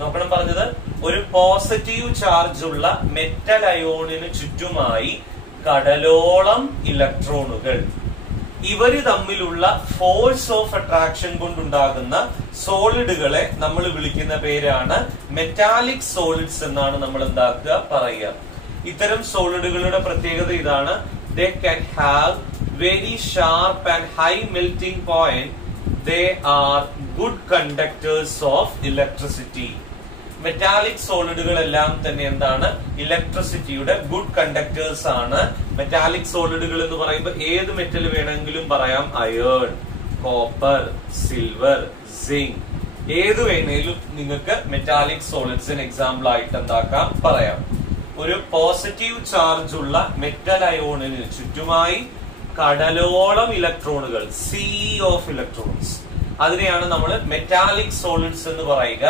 നോക്കണം പറഞ്ഞത്, ഒരു പോസിറ്റീവ് ചാർജ് ഉള്ള മെറ്റൽ അയോണിന് ചുറ്റുമായി കടലോളം ഇലക്ട്രോണുകൾ. ഇവര് തമ്മിലുള്ള ഫോഴ്സ് ഓഫ് അട്രാക്ഷൻ കൊണ്ടുണ്ടാകുന്ന സോളിഡുകളെ നമ്മൾ വിളിക്കുന്ന പേരാണ് മെറ്റാലിക് സോളിഡ്സ് എന്നാണ് നമ്മൾ എന്താക്കുക, പറയുക. ഇത്തരം സോളിഡുകളുടെ പ്രത്യേകത ഇതാണ്. They can have very sharp and high melting point. They are good conductors of electricity. Metallic സോളിഡുകൾ എല്ലാം തന്നെ എന്താണ്, ഇലക്ട്രിസിറ്റിയുടെ ഗുഡ് കണ്ടക്ടേഴ്സ് ആണ്. മെറ്റാലിക് സോളിഡുകൾ എന്ന് പറയുമ്പോൾ ഏത് മെറ്റൽ വേണമെങ്കിലും പറയാം. അയേൺ, കോപ്പർ, സിൽവർ, സിങ്ക്, ഏത് വേണേലും നിങ്ങൾക്ക് മെറ്റാലിക് സോളിഡ്സിന് എക്സാമ്പിൾ ആയിട്ട് എന്താക്കാം, പറയാം. ഒരു പോസിറ്റീവ് ചാർജ് ഉള്ള മെറ്റൽ അയോണിന് ചുറ്റുമായി കടലോളം ഇലക്ട്രോണുകൾ, സീ ഓഫ് ഇലക്ട്രോൺസ്, അതിനെയാണ് നമ്മൾ മെറ്റാലിക് സോളിഡ്സ് എന്ന് പറയുക.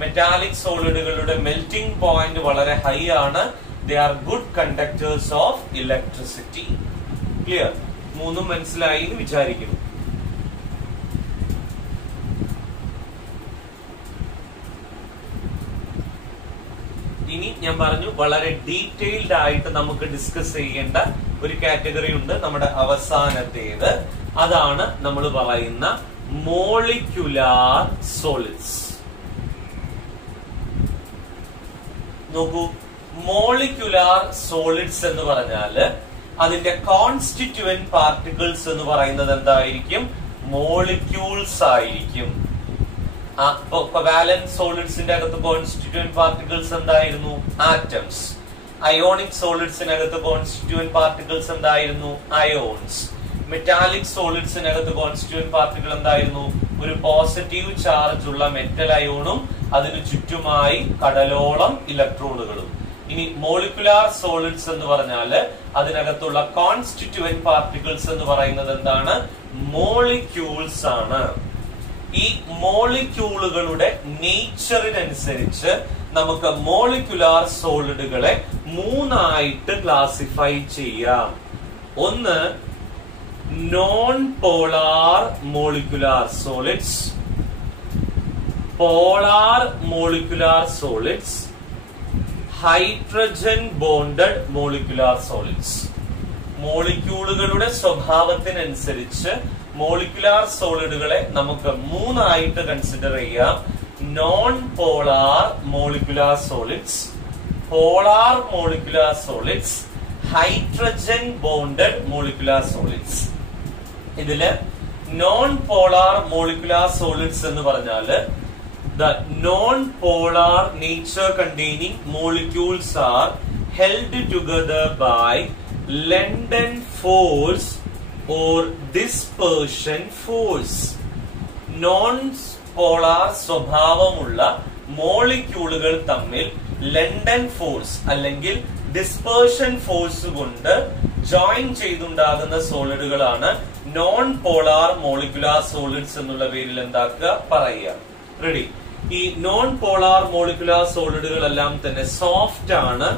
മെറ്റാലിക് സോളിഡുകളുടെ മെൽറ്റിംഗ് പോയിന്റ് വളരെ ഹൈ ആണ്. They are good conductors of electricity. Clear? മൂന്നും മനസ്സിലായി എന്ന് വിചാരിക്കുന്നു. ഇനി ഞാൻ പറഞ്ഞു വളരെ ഡീറ്റെയിൽഡ് ആയിട്ട് നമുക്ക് ഡിസ്കസ് ചെയ്യേണ്ട ഒരു കാറ്റഗറി ഉണ്ട്, നമ്മുടെ അവസാനത്തേത്. അതാണ് നമ്മൾ പറയുന്ന മോളിക്യുലാർ സോളിഡ്സ്. നോക്കൂ, മോളിക്യുലാർ സോളിഡ്സ് എന്ന് പറഞ്ഞാല് അതിന്റെ കോൺസ്റ്റിറ്റ്യൂവന്റ് പാർട്ടിക്കിൾസ് എന്ന് പറയുന്നത് എന്തായിരിക്കും, മോളിക്യൂൾസ് ആയിരിക്കും. വാലന്റ് സോളിഡ്സിന്റെ അകത്ത് കോൺസ്റ്റിറ്റ്യൂവന്റ് പാർട്ടിക്കിൾസ് എന്തായിരുന്നു, ആറ്റംസ്. അയോണിക് സോളിഡ്സിനകത്ത് കോൺസ്റ്റിറ്റ്യൂവന്റ് പാർട്ടിക്കിൾസ് എന്തായിരുന്നു, അയോൺസ്. മെറ്റാലിക് സോളിഡ്സിനകത്ത് കോൺസ്റ്റിറ്റ്യൂവന്റ് പാർട്ടിക്കിൾ എന്തായിരുന്നു, ഒരു പോസിറ്റീവ് ചാർജ് ഉള്ള മെറ്റൽ അയോണും അതിനു ചുറ്റുമായി കടലോളം ഇലക്ട്രോണുകളും. ഇനി മോളിക്കുലാർ സോളിഡ്സ് എന്ന് പറഞ്ഞാല് അതിനകത്തുള്ള കോൺസ്റ്റിറ്റ്യൂവന്റ് പാർട്ടിക്കിൾസ് എന്ന് പറയുന്നത് എന്താണ്, മോളിക്യൂൾസ് ആണ്. ഈ മോളിക്യൂളുകളുടെ നേച്ചറിനനുസരിച്ച് നമുക്ക് മോളിക്കുലാർ സോളിഡുകളെ മൂന്നായിട്ട് ക്ലാസിഫൈ ചെയ്യാം. ഒന്ന് non polar molecular solids, polar molecular solids, hydrogen bonded molecular solids. മോളിക്യൂളുകളുടെ സ്വഭാവത്തിനനുസരിച്ച് മോളിക്കുലാർ സോളിഡുകളെ നമുക്ക് മൂന്നായിട്ട് കൺസിഡർ ചെയ്യാം. Non polar molecular solids, polar molecular solids, hydrogen bonded molecular solids. ഇതില് നോൺ പോളാർ മോളിക്കുലാർ സോളിഡ്സ് എന്ന് പറഞ്ഞാല് the non-polar nature containing molecules are held together by London force or dispersion force. Non-polar സ്വഭാവമുള്ള മോളിക്യൂളുകൾ തമ്മിൽ London force അല്ലെങ്കിൽ dispersion force കൊണ്ട് join ചെയ്തുണ്ടാകുന്ന സോളിഡുകളാണ് നോൺ പോളാർ മോളിക്കുലാർ സോളിഡ്സ് എന്നുള്ള പേരിൽ എന്താക്കുക പറയുക. റെഡി? ഈ നോൺ പോളാർ മോളിക്കുലാർ സോളിഡുകളെല്ലാം തന്നെ സോഫ്റ്റ് ആണ്.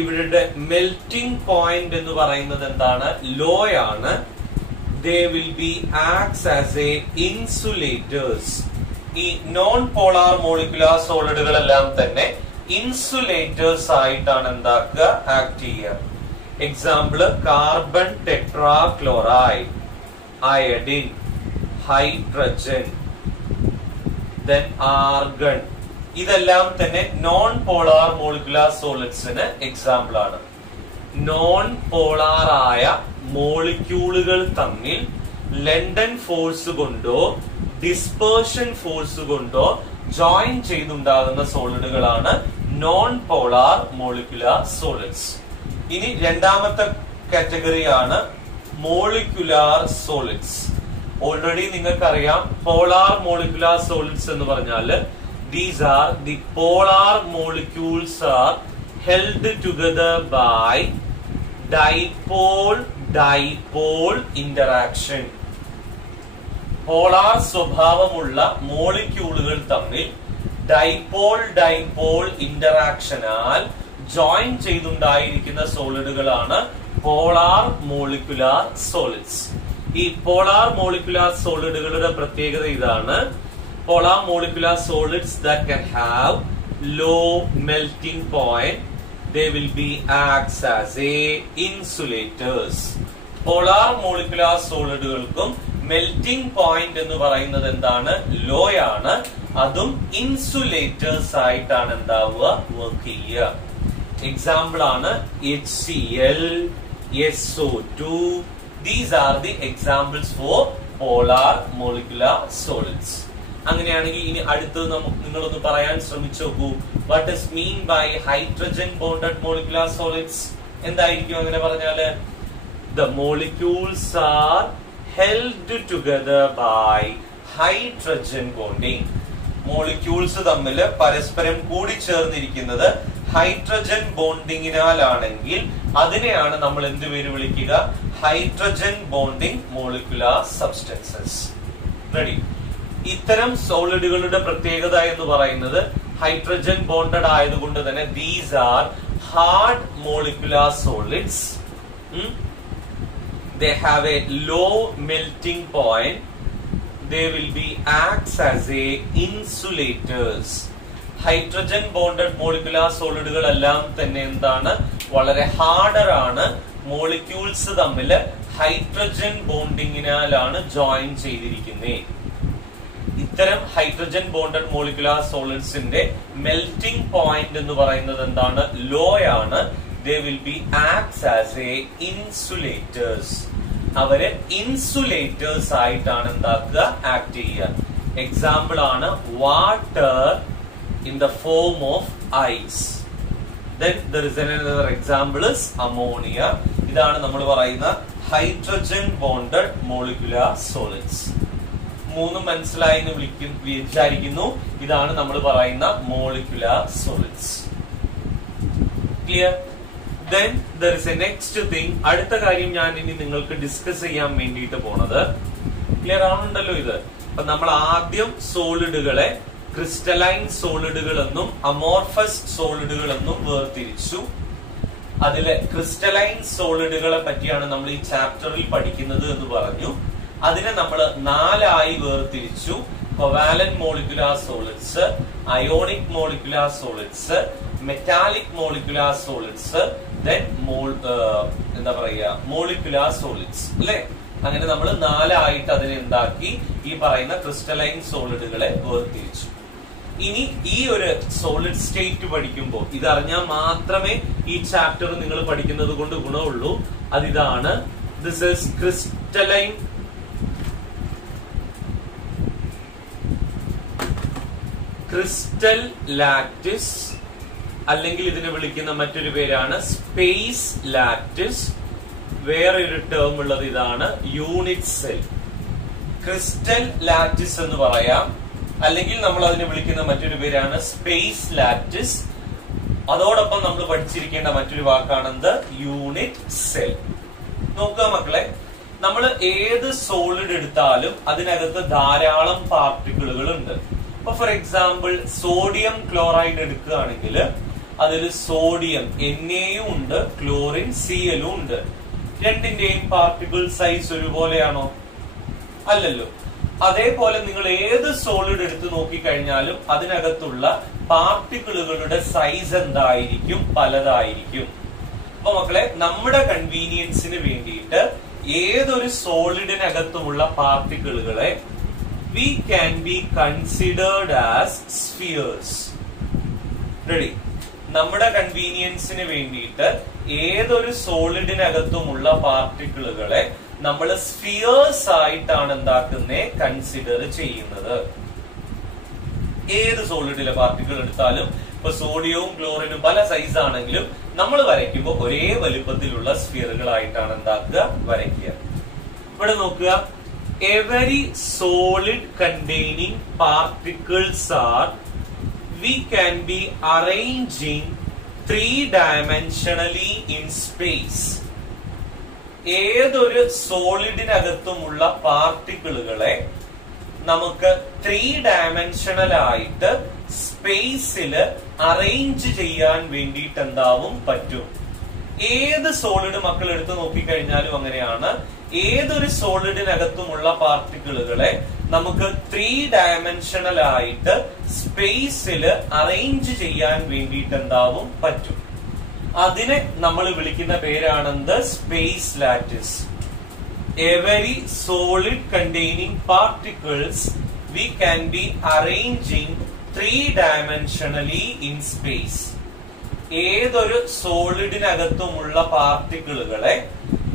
ഇവരുടെ മെൽറ്റിംഗ് പോയിന്റ് എന്ന് പറയുന്നത് എന്താണ്? ലോ ആണ്. They will be acts as a insulators. ഈ നോൺ പോളാർ മോളിക്കുലാർ സോളിഡുകളെല്ലാം തന്നെ ഇൻസുലേറ്റേഴ്സ് ആയിട്ടാണ് എന്താക്കുക? ആക്ട് ചെയ്യുക. Example carbon tetrachloride, iodine, hydrogen, then argon. ഇതെല്ലാം തന്നെ നോൺ പോളാർ മോളിക്കുലാർ സോളിഡ്സിന് എക്സാമ്പിൾ ആണ്. നോൺ പോളാർ ആയ മോളിക്യൂളുകൾ തമ്മിൽ ലണ്ടൻ ഫോഴ്സ് കൊണ്ടോ ഡിസ്പേർഷൻ ഫോഴ്സ് കൊണ്ടോ ജോയിൻ ചെയ്തുണ്ടാകുന്ന സോളിഡുകളാണ് നോൺ പോളാർ മോളിക്കുലാർ സോളിഡ്സ്. ഇനി രണ്ടാമത്തെ കാറ്റഗറിയാണ് മോളിക്കുലാർ സോളിഡ്സ്. ഓൾറെഡി നിങ്ങൾക്കറിയാം പോളാർ മോളിക്കുലാർ സോളിഡ്സ് എന്ന് പറഞ്ഞാല് these are the polar molecules are held together by dipole interaction. പോളാർ സ്വഭാവമുള്ള മോളിക്യൂളുകൾ തമ്മിൽ ഡൈപോൾ ഇന്ററാക്ഷനാൽ ജോയിൻ ചെയ്തുണ്ടായിരിക്കുന്ന സോളിഡുകളാണ് പോളാർ മോളിക്കുലാർ സോളിഡ്സ്. ഈ പോളാർ മോളിക്കുലാർ സോളിഡുകളുടെ പ്രത്യേകത ഇതാണ്. Polar molecular solids that can have low melting point, they will be acts as a insulators. Polar molecular സോളിഡുകൾക്കും മെൽറ്റിംഗ് പോയിന്റ് എന്ന് പറയുന്നത് എന്താണ്? ലോ ആണ്. അതും ഇൻസുലേറ്റേഴ്സ് ആയിട്ടാണ് എന്താവുക? വർക്ക് ചെയ്യുക. എക്സാമ്പിൾ ആണ് HCl, SO2. These are the examples for polar molecular solids. അങ്ങനെയാണെങ്കിൽ ഇനി അടുത്തത് നിങ്ങളൊന്ന് പറയാൻ ശ്രമിച്ചു നോക്കൂ. What is mean by hydrogen bonded molecular solids? എന്തായിരിക്കും അങ്ങനെ പറഞ്ഞാല്? The molecules are held together by hydrogen bonding. Molecules തമ്മിൽ പരസ്പരം കൂടിച്ചേർന്നിരിക്കുന്നത് ഹൈഡ്രജൻ ബോണ്ടിങ്ങിനാലാണെങ്കിൽ അതിനെയാണ് നമ്മൾ എന്ത് പേര് വിളിക്കുക? Hydrogen bonding molecular substances. Ready? ഇത്തരം സോളിഡുകളുടെ പ്രത്യേകത എന്ന് പറയുന്നത് ഹൈഡ്രജൻ ബോണ്ടഡ് ആയതുകൊണ്ട് തന്നെ these are hard molecular solids. They have a low melting point. They will be acts as a insulators. Hydrogen bonded molecular സോളിഡുകൾ എല്ലാം തന്നെ എന്താണ്? വളരെ ഹാർഡർ ആണ്. മോളിക്യൂൾസ് തമ്മിൽ ഹൈഡ്രജൻ ബോണ്ടിങ്ങിനാലാണ് ജോയിൻ ചെയ്തിരിക്കുന്നത്. ഇത്തരം ഹൈഡ്രജൻ ബോണ്ടഡ് മോളിക്കുലാർ സോളിഡ്സിന്റെ മെൽറ്റിംഗ് പോയിന്റ് എന്ന് പറയുന്നത് എന്താണ്? ലോ ആണ്. They will be acts as a insulators. അവര് ഇൻസുലേറ്റേഴ്സ് ആയിട്ടാണ് എന്താക്കുക? ആക്ട് ചെയ്യുക. എക്സാമ്പിൾ ആണ് water in the form of ice. Then there is another example is ammonia. ഇതാണ് നമ്മൾ പറയുന്ന ഹൈഡ്രജൻ ബോണ്ടഡ് മോളിക്കുലാർ സോളിഡ്സ്. മൂന്നും മനസ്സിലായി എന്ന് വിചാരിക്കുന്നു. ഇതാണ് നമ്മൾ പറയുന്ന molecular solids. Clear? Then there is a next thing. അടുത്ത കാര്യം ഞാൻ ഇനി നിങ്ങൾക്ക് ഡിസ്കസ് ചെയ്യാൻ വേണ്ടിയിട്ട് പോണത്. ക്ലിയർ ആണുണ്ടല്ലോ ഇത്? അപ്പൊ നമ്മൾ ആദ്യം സോളിഡുകളെ ക്രിസ്റ്റലൈൻ സോളിഡുകൾ എന്നും അമോർഫസ് സോളിഡുകൾ എന്നും വേർതിരിച്ചു. അതിലെ ക്രിസ്റ്റലൈൻ സോളിഡുകളെ പറ്റിയാണ് നമ്മൾ ഈ ചാപ്റ്ററിൽ പഠിക്കുന്നത് എന്ന് പറഞ്ഞു. അതിനെ നമ്മൾ 4 ആയി വേർതിരിച്ചു. Covalent molecular solids, ionic molecular solids, metallic molecular solids, then എന്താ പറയുക മോളിക്കുലാർ സോളിഡ്സ് അല്ലെ. അങ്ങനെ നമ്മൾ 4 ആയിട്ട് അതിനെ എന്താക്കി ഈ പറയുന്ന ക്രിസ്റ്റലൈൻ സോളിഡുകളെ വേർതിരിച്ചു. ഇനി ഈ ഒരു സോളിഡ് സ്റ്റേറ്റ് പഠിക്കുമ്പോൾ ഇതറിഞ്ഞാൽ മാത്രമേ ഈ ചാപ്റ്റർ നിങ്ങൾ പഠിക്കുന്നത് കൊണ്ട് ഗുണമുള്ളൂ. അതിതാണ് this is crystalline crystal lattice, അല്ലെങ്കിൽ ഇതിനെ വിളിക്കുന്ന മറ്റൊരു പേരാണ് സ്പേസ് ലാറ്റിസ്. വേറെ ഒരു ടേം ഉള്ളത് ഇതാണ്, യൂണിറ്റ് സെൽ. ക്രിസ്റ്റൽ ലാറ്റിസ് എന്ന് പറയാം, അല്ലെങ്കിൽ നമ്മൾ അതിനെ വിളിക്കുന്ന മറ്റൊരു പേരാണ് സ്പേസ് ലാറ്റിസ്. അതോടൊപ്പം നമ്മൾ പഠിച്ചിരിക്കേണ്ട മറ്റൊരു വാക്കാണെന്ത്, യൂണിറ്റ് സെൽ. നോക്കുക മക്കളെ, നമ്മൾ ഏത് സോളിഡ് എടുത്താലും അതിനകത്ത് ധാരാളം പാർട്ടിക്കിളുകൾ ഉണ്ട്. ഇപ്പൊ ഫോർ എക്സാമ്പിൾ സോഡിയം ക്ലോറൈഡ് എടുക്കുകയാണെങ്കിൽ അതിൽ സോഡിയം Naയും ഉണ്ട്, ക്ലോറിൻ Clഉം ഉണ്ട്. രണ്ടിന്റെയും പാർട്ടിക്കിൾ സൈസ് ഒരുപോലെയാണോ? അല്ലല്ലോ. അതേപോലെ നിങ്ങൾ ഏത് സോളിഡ് എടുത്ത് നോക്കിക്കഴിഞ്ഞാലും അതിനകത്തുള്ള പാർട്ടിക്കിളുകളുടെ സൈസ് എന്തായിരിക്കും? പലതായിരിക്കും. അപ്പൊ മക്കളെ, നമ്മുടെ കൺവീനിയൻസിന് വേണ്ടിയിട്ട് ഏതൊരു സോളിഡിനകത്തുമുള്ള പാർട്ടിക്കിളുകളെ we can be considered as spheres. Ready? നമ്മുടെ കൺവീനിയൻസിന് വേണ്ടിയിട്ട് ഏതൊരു സോളിഡിനകത്തുമുള്ള പാർട്ടിക്കിളുകളെ നമ്മൾ സ്ഫിയേഴ്സ് ആയിട്ടാണ് എന്താക്കുന്നേ, കൺസിഡർ ചെയ്യുന്നത്. ഏത് സോളിഡിലെ പാർട്ടിക്കിൾ എടുത്താലും, ഇപ്പൊ സോഡിയവും ക്ലോറിനും പല സൈസ് ആണെങ്കിലും നമ്മൾ വരയ്ക്കുമ്പോൾ ഒരേ വലുപ്പത്തിലുള്ള സ്ഫിയറുകളായിട്ടാണ് എന്താക്കുക, വരയ്ക്കുക. ഇവിടെ നോക്കുക, every solid containing particles are, we can be arranging three-dimensionally in space. ഏതൊരു സോളിഡിനകത്തുമുള്ള പാർട്ടിക്കിളുകളെ നമുക്ക് 3 ഡയമെൻഷണൽ ആയിട്ട് സ്പേസിൽ അറേഞ്ച് ചെയ്യാൻ വേണ്ടിയിട്ട് എന്താവും പറ്റും. ഏത് സോളിഡ് മക്കൾ എടുത്ത് നോക്കിക്കഴിഞ്ഞാലും അങ്ങനെയാണ്. ഏതൊരു സോളിഡിനകത്തുമുള്ള പാർട്ടിക്കിളുകളെ നമുക്ക് 3 ഡയമെൻഷണൽ ആയിട്ട് സ്പേസിൽ അറേഞ്ച് ചെയ്യാൻ വേണ്ടിയിട്ട് എന്താവും പറ്റും. അതിനെ നമ്മൾ വിളിക്കുന്ന പേരാണെന്ത്, space lattice. Every solid containing particles we can be arranging 3-dimensionally in space. ഏതൊരു സോളിഡിനകത്തുമുള്ള പാർട്ടിക്കിളുകളെ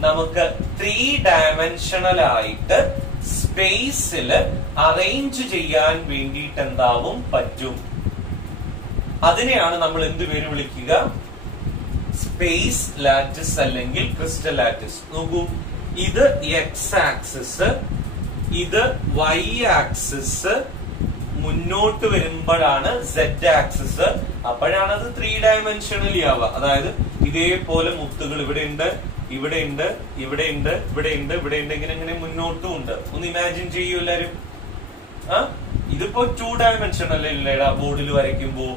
നമുക്ക് 3 ഡയമെൻഷണൽ ആയിട്ട് സ്പേസിൽ അറേഞ്ച് ചെയ്യാൻ വേണ്ടിയിട്ട് എന്താവും പറ്റും. അതിനെയാണ് നമ്മൾ എന്ത് പേര് വിളിക്കുക, സ്പേസ് ലാറ്റിസ് അല്ലെങ്കിൽ ക്രിസ്റ്റൽ ലാറ്റിസ്. നോക്കൂ, ഇത് എക്സ് ആക്സിസ്, ഇത് വൈ ആക്സിസ്, മുന്നോട്ട് വരുമ്പോഴാണ് സെഡ് ആക്സിസ്. അപ്പോഴാണ് അത് 3 ഡയമെൻഷണലി ആവുക. അതായത് ഇതേപോലെ മുത്തുകൾ ഇവിടെ ഉണ്ട്, ഇവിടെ ഉണ്ട്, ഇവിടെ ഉണ്ട്, ഇവിടെ ഉണ്ട്, ഇവിടെ ഉണ്ട്, ഇങ്ങനെ ഇങ്ങനെ മുന്നോട്ടും ഉണ്ട്. ഒന്ന് ഇമാജിൻ ചെയ്യൂ എല്ലാരും. ഇതിപ്പോ 2 ഡയമെൻഷണൽ അല്ലേടാ ബോർഡിൽ വരയ്ക്കുമ്പോ.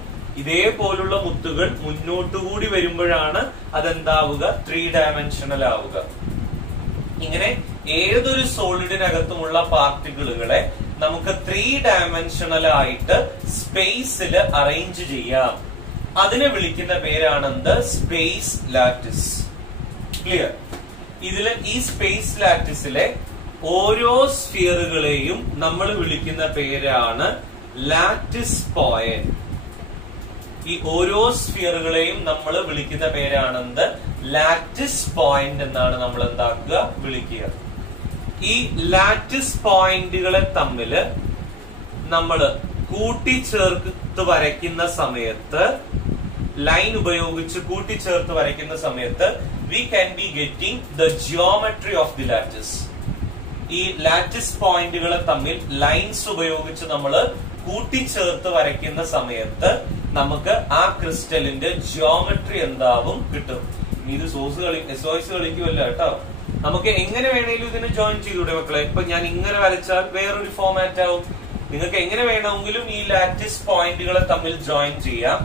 ഇതേപോലുള്ള മുത്തുകൾ മുന്നോട്ടുകൂടി വരുമ്പോഴാണ് അതെന്താവുക, 3 ഡയമെൻഷണൽ ആവുക. ഇങ്ങനെ ഏതൊരു സോളിഡിനകത്തുമുള്ള പാർട്ടിക്കിളുകളെ നമുക്ക് 3 ഡയമെൻഷണൽ ആയിട്ട് സ്പേസിൽ അറേഞ്ച് ചെയ്യാം. അതിനെ വിളിക്കുന്ന പേരാണെന്ത്, സ്പേസ് ലാറ്റിസ്. ക്ലിയർ? ഇതില് ഈ സ്പേസ് ലാറ്റിസിലെ ഓരോ സ്ഫിയറുകളെയും നമ്മൾ വിളിക്കുന്ന പേരാണ് ലാറ്റിസ് പോയിന്റ്. ഈ ഓരോ സ്ഫിയറുകളെയും നമ്മൾ വിളിക്കുന്ന പേരാണെന്ത്, ലാറ്റിസ് പോയിന്റ് എന്നാണ് നമ്മൾ എന്താക്കുക, വിളിക്കുക. ഈ ലാറ്റിസ് പോയിന്റുകളെ തമ്മിൽ നമ്മൾ കൂട്ടിച്ചേർത്ത് വരയ്ക്കുന്ന സമയത്ത്, ലൈൻ ഉപയോഗിച്ച് കൂട്ടിച്ചേർത്ത് വരയ്ക്കുന്ന സമയത്ത് we can be getting the geometry of the lattice. ഈ ലാറ്റിസ് പോയിന്റുകളെ തമ്മിൽ ലൈൻസ് ഉപയോഗിച്ച് നമ്മൾ കൂട്ടിച്ചേർത്ത് വരയ്ക്കുന്ന സമയത്ത് നമുക്ക് ആ ക്രിസ്റ്റലിന്റെ ജിയോമെട്രി എന്താവും കിട്ടും. ഇത് SOS കളിക്കുമല്ല കേട്ടോ. നമുക്ക് എങ്ങനെ വേണേലും ഇതിനെ ജോയിൻ ചെയ്തൂടെ മക്കളെ? ഇപ്പൊ ഞാൻ ഇങ്ങനെ വരച്ചാൽ വേറൊരു ഫോമാറ്റ് ആവും. നിങ്ങൾക്ക് എങ്ങനെ വേണമെങ്കിലും ഈ ലാറ്റിസ് പോയിന്റുകളെ തമ്മിൽ ജോയിൻ ചെയ്യാം.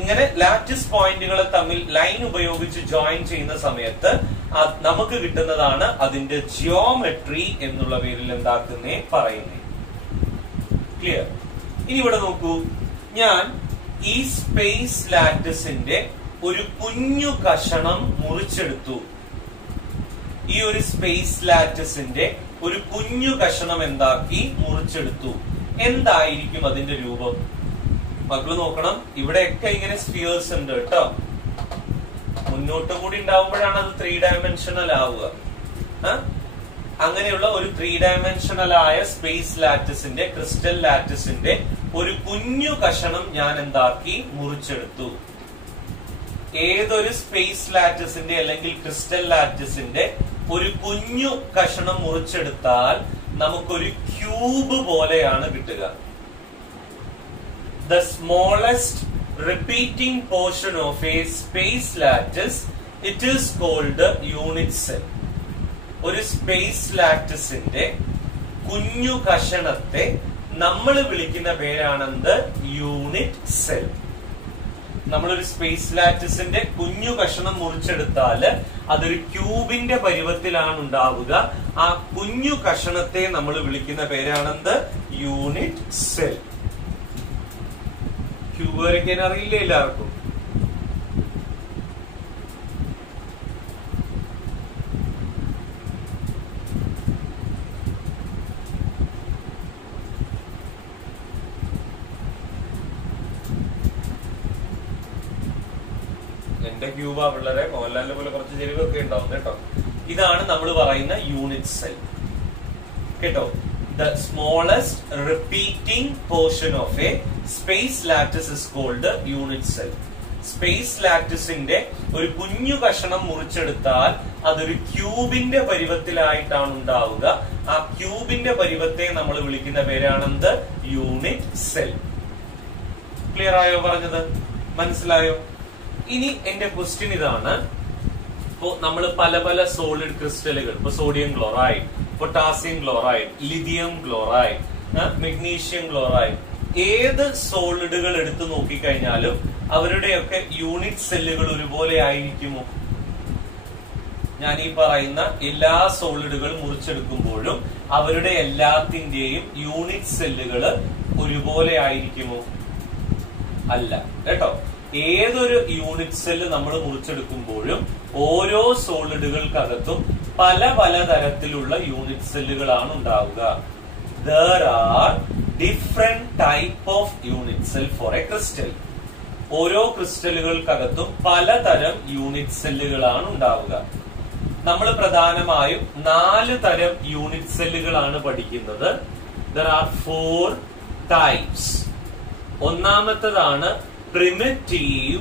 ഇങ്ങനെ ലാറ്റിസ് പോയിന്റുകളെ തമ്മിൽ ലൈൻ ഉപയോഗിച്ച് ജോയിൻ ചെയ്യുന്ന സമയത്ത് നമുക്ക് കിട്ടുന്നതാണ് അതിന്റെ ജിയോമെട്രി എന്നുള്ള പേരിൽ എന്താക്കുന്നേ പറയുന്നേ. ക്ലിയർ? ഇനി ഇവിടെ നോക്കൂ, ഞാൻ ഈ സ്പേസ് ലാറ്റിസിന്റെ ഒരു കുഞ്ഞു കഷണം മുറിച്ചെടുത്തു. ഈ ഒരു സ്പേസ് ലാറ്റിസിന്റെ ഒരു കുഞ്ഞു കഷണം എന്താക്കി മുറിച്ചെടുത്തു. എന്തായിരിക്കും അതിന്റെ രൂപം? മക്കള് നോക്കണം, ഇവിടെയൊക്കെ ഇങ്ങനെ സ്ഫിയേഴ്സ് ഉണ്ട് കേട്ടോ. മുന്നോട്ടും കൂടി ഉണ്ടാവുമ്പോഴാണ് അത് 3 ഡയമെൻഷണൽ ആവുക. അങ്ങനെയുള്ള ഒരു 3 ഡയമെൻഷണൽ ആയ സ്പേസ് ലാറ്റിസിന്റെ, ക്രിസ്റ്റൽ ലാറ്റിസിന്റെ ഒരു കുഞ്ഞു കഷണം ഞാൻ എന്താക്കി മുറിച്ചെടുത്തു. ഏതൊരു സ്പേസ് ലാറ്റിസിന്റെ അല്ലെങ്കിൽ ക്രിസ്റ്റൽ ലാറ്റിസിന്റെ ഒരു കുഞ്ഞു കഷണം മുറിച്ചെടുത്താൽ നമുക്കൊരു ക്യൂബ് പോലെയാണ് കിട്ടുക. The smallest repeating portion of a space lattice, it is called the unit cell. ഒരു സ്പേസ് ലാറ്റിസിന്റെ കുഞ്ഞു കഷണത്തെ നമ്മൾ വിളിക്കുന്ന പേരാണെന്ത്? Unit cell. നമ്മളൊരു സ്പേസ് ലാറ്റിസിന്റെ കുഞ്ഞു കഷണം മുറിച്ചെടുത്താൽ അതൊരു ക്യൂബിന്റെ പരുവത്തിലാണ് ഉണ്ടാവുക. ആ കുഞ്ഞു കഷണത്തെ നമ്മൾ വിളിക്കുന്ന പേരാണെന്ത്? Unit cell. ക്യൂബ് വരയ്ക്കാൻ അറിയില്ല എല്ലാവർക്കും? എന്റെ ക്യൂബാ പിള്ളേരെ, മോഹൻലാലിനെ പോലെ കുറച്ച് ചെരിവൊക്കെ ഉണ്ടാവും കേട്ടോ. ഇതാണ് നമ്മൾ പറയുന്ന യൂണിറ്റ് സെൽ കേട്ടോ. The smallest repeating portion of a space lattice is called the unit cell. Space ലാറ്റിസിന്റെ ഒരു കുഞ്ഞു കഷണം മുറിച്ചെടുത്താൽ അതൊരു ക്യൂബിന്റെ പരുവത്തിലായിട്ടാണ് ഉണ്ടാവുക. ആ ക്യൂബിന്റെ പരുവത്തെ നമ്മൾ വിളിക്കുന്ന പേരാണെന്ത്? Unit cell. ക്ലിയർ ആയോ പറഞ്ഞത്? മനസ്സിലായോ? ഇനി എന്റെ ക്വസ്റ്റ്യൻ ഇതാണ്. ഇപ്പോ നമ്മൾ പല പല സോളിഡ് ക്രിസ്റ്റലുകൾ, ഇപ്പൊ sodium chloride, potassium chloride, lithium chloride, magnesium chloride, ഏത് സോളിഡുകൾ എടുത്തു നോക്കിക്കഴിഞ്ഞാലും അവരുടെയൊക്കെ യൂണിറ്റ് സെല്ലുകൾ ഒരുപോലെ ആയിരിക്കുമോ? ഞാൻ ഈ പറയുന്ന എല്ലാ സോളിഡുകൾ മുറിച്ചെടുക്കുമ്പോഴും അവരുടെ എല്ലാത്തിന്റെയും യൂണിറ്റ് സെല്ലുകൾ ഒരുപോലെ ആയിരിക്കുമോ? അല്ല കേട്ടോ. ഏതൊരു യൂണിറ്റ് സെല്ല് നമ്മൾ മുറിച്ചെടുക്കുമ്പോഴും ഓരോ സോളിഡുകൾക്കകത്തും പല പല തരത്തിലുള്ള യൂണിറ്റ് സെല്ലുകളാണ് ഉണ്ടാവുക. There are different type of unit cell for a crystal. ഓരോ ക്രിസ്റ്റലുകൾക്കകത്തും പലതരം യൂണിറ്റ് സെല്ലുകളാണ് ഉണ്ടാവുക. നമ്മൾ പ്രധാനമായും 4 തരം യൂണിറ്റ് സെല്ലുകളാണ് പഠിക്കുന്നത്. There are 4 types. ഒന്നാമത്തേതാണ് പ്രിമിറ്റീവ്,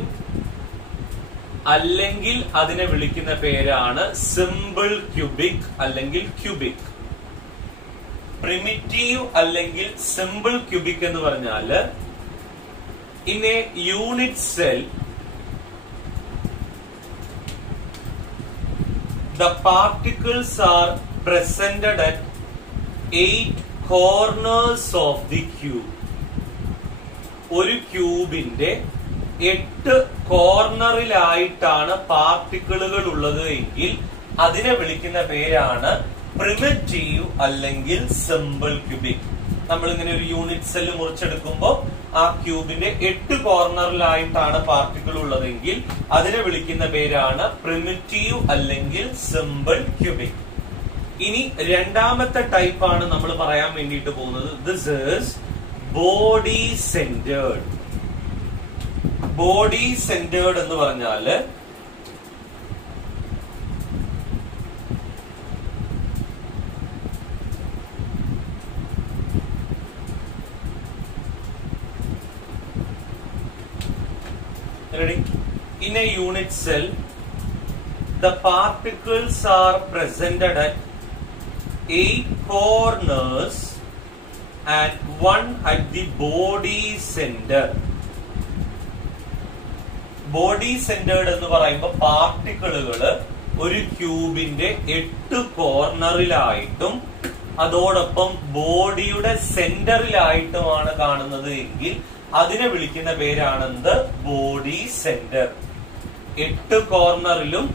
അല്ലെങ്കിൽ അതിനെ വിളിക്കുന്ന പേരാണ് സിമ്പിൾ ക്യൂബിക് അല്ലെങ്കിൽ ക്യൂബിക്. പ്രിമിറ്റീവ് അല്ലെങ്കിൽ സിമ്പിൾ ക്യൂബിക് എന്ന് പറഞ്ഞാല് in A unit cell the particles are presented at 8 corners of the cube. ഒരു ക്യൂബിന്റെ 8 കോർണറിലായിട്ടാണ് പാർട്ടിക്കിളുകൾ ഉള്ളത് എങ്കിൽ അതിനെ വിളിക്കുന്ന പേരാണ് പ്രിമിറ്റീവ് അല്ലെങ്കിൽ സിമ്പിൾ ക്യൂബിക്. നമ്മൾ ഇങ്ങനെ ഒരു യൂണിറ്റ് സെല്ല് മുറിച്ചെടുക്കുമ്പോൾ ആ ക്യൂബിന്റെ 8 കോർണറിലായിട്ടാണ് പാർട്ടിക്കിൾ ഉള്ളതെങ്കിൽ അതിനെ വിളിക്കുന്ന പേരാണ് പ്രിമിറ്റീവ് അല്ലെങ്കിൽ സിമ്പിൾ ക്യൂബിക്. ഇനി രണ്ടാമത്തെ ടൈപ്പാണ് നമ്മൾ പറയാൻ വേണ്ടിയിട്ട് പോകുന്നത്. This is body centred. Body centred എന്ന് പറഞ്ഞാല് in a unit cell the particles are presented at 8 corners and 1 at the body center. Body centred എന്ന് പറയുമ്പോൾ പാർട്ടിക്കിളുകൾ ഒരു ക്യൂബിന്റെ 8 കോർണറിലായിട്ടും അതോടൊപ്പം ബോഡിയുടെ സെന്ററിലായിട്ടുമാണ് കാണുന്നത് എങ്കിൽ അതിനെ വിളിക്കുന്ന പേരാണെന്ത്? Body centre. 8 കോർണറിലും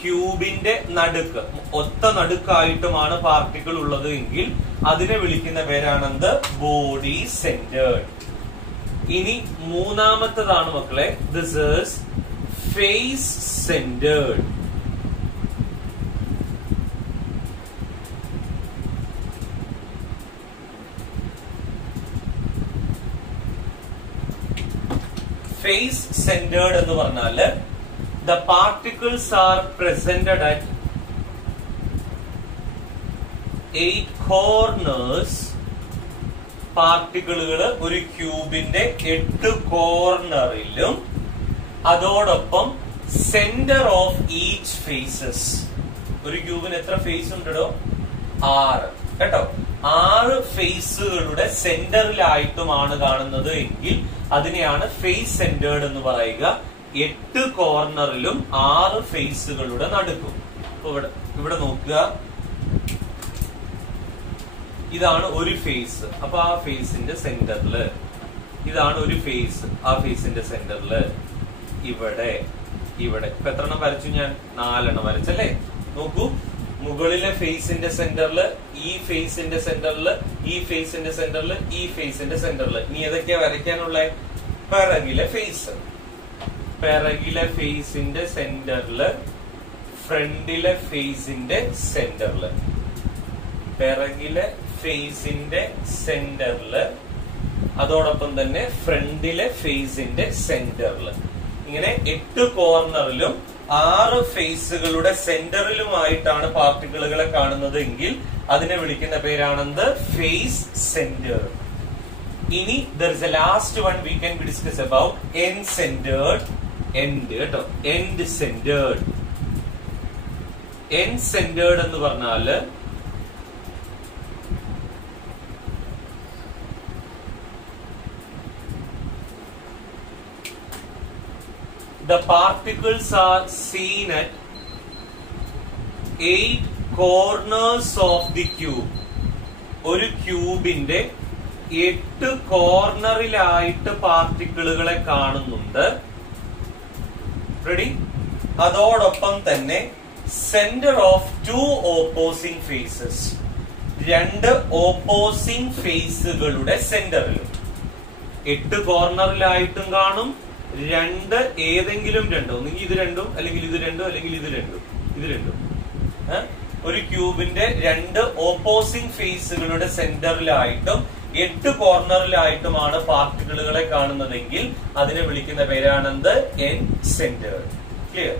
ക്യൂബിന്റെ നടുക്ക്, ഒത്ത നടുക്കായിട്ടുമാണ് പാർട്ടിക്കിൾ ഉള്ളത് എങ്കിൽ അതിനെ വിളിക്കുന്ന പേരാണെന്ത്? Body centred. ഇനി മൂന്നാമത്തേതാണ് മക്കളെ, this is face centred. Face centred എന്ന് പറഞ്ഞാല് the particles are presented at 8 corners പാർട്ടിക്കിളുകൾ ഒരു ക്യൂബിന്റെ 8 കോർണറിലും അതോടൊപ്പം സെന്റർ ഓഫ് ഈച്ച് ഫേസസ്. ഒരു ക്യൂബിന് എത്ര ഫേസ് ഉണ്ടോ? 6 കേട്ടോ. 6 ഫേസുകളുടെ സെന്ററിലായിട്ടുമാണ് കാണുന്നത് എങ്കിൽ അതിനെയാണ് ഫേസ് സെന്റേർഡ് എന്ന് പറയുക. 8 കോർണറിലും 6 ഫേസുകളുടെ നടുക്കും. ഇവിടെ നോക്കുക, ഇതാണ് ഒരു ഫേസ്. അപ്പൊ ആ ഫേസിന്റെ സെന്ററില് ഇതാണ് ഒരു ഫേസ്. ആ ഫേസിന്റെ സെന്ററില് ഇവിടെ ഇവിടെ ഇപ്പൊ എത്ര എണ്ണം വരച്ചു ഞാൻ? 4 എണ്ണം വരച്ചല്ലേ? നോക്കൂ, മുകളിലെ ഫേസിന്റെ സെന്ററില്, ഈ ഫേസിന്റെ സെന്ററില്, ഈ ഫേസിന്റെ സെന്ററില്, ഈ ഫേസിന്റെ സെന്ററില്. ഇനി ഏതൊക്കെയാ വരയ്ക്കാനുള്ള? പിറകിലെ ഫേസ്, പിറകിലെ ഫേസിന്റെ സെന്ററില്, ഫ്രണ്ടിലെ ഫേസിന്റെ സെന്ററില്, പിറകിലെ ഫേസിന്റെ സെന്ററില്, അതോടൊപ്പം തന്നെ ഫ്രണ്ടിലെ ഫേസിന്റെ സെന്ററില്. ഇങ്ങനെ 8 കോർണറിലും 6 ഫേസുകളുടെ സെന്ററിലുമായിട്ടാണ് പാർട്ടിക്കിളുകളെ കാണുന്നത് എങ്കിൽ അതിനെ വിളിക്കുന്ന പേരാണെന്ത്? Face centre. ഇനി there is a last one we can discuss about end centered. end കേട്ടോ, end centered. end centered എന്ന് പറഞ്ഞാല് the particles are seen at 8 corners of the cube. ഒരു ക്യൂബിന്റെ 8 കോർണറിലായിട്ട് പാർട്ടിക്കിളുകളെ കാണുന്നുണ്ട്. റെഡി? അതോടൊപ്പം തന്നെ centre of 2 opposing faces, 2 opposing ഫേസുകളുടെ സെന്ററിലും. 8 കോർണറിലായിട്ടും കാണും, 2 ഏതെങ്കിലും 2, ഒന്നുകിൽ ഇത് 2 അല്ലെങ്കിൽ ഇത് 2 അല്ലെങ്കിൽ ഇത് 2, ഇത് 2. ഒരു ക്യൂബിന്റെ 2 ഓപ്പോസിംഗ് ഫേസുകളുടെ സെന്ററിലായിട്ടും 8 കോർണറിലായിട്ടുമാണ് പാർട്ടിക്കിളുകളെ കാണുന്നതെങ്കിൽ അതിനെ വിളിക്കുന്ന പേരാണെന്ത്? End centred. ക്ലിയർ?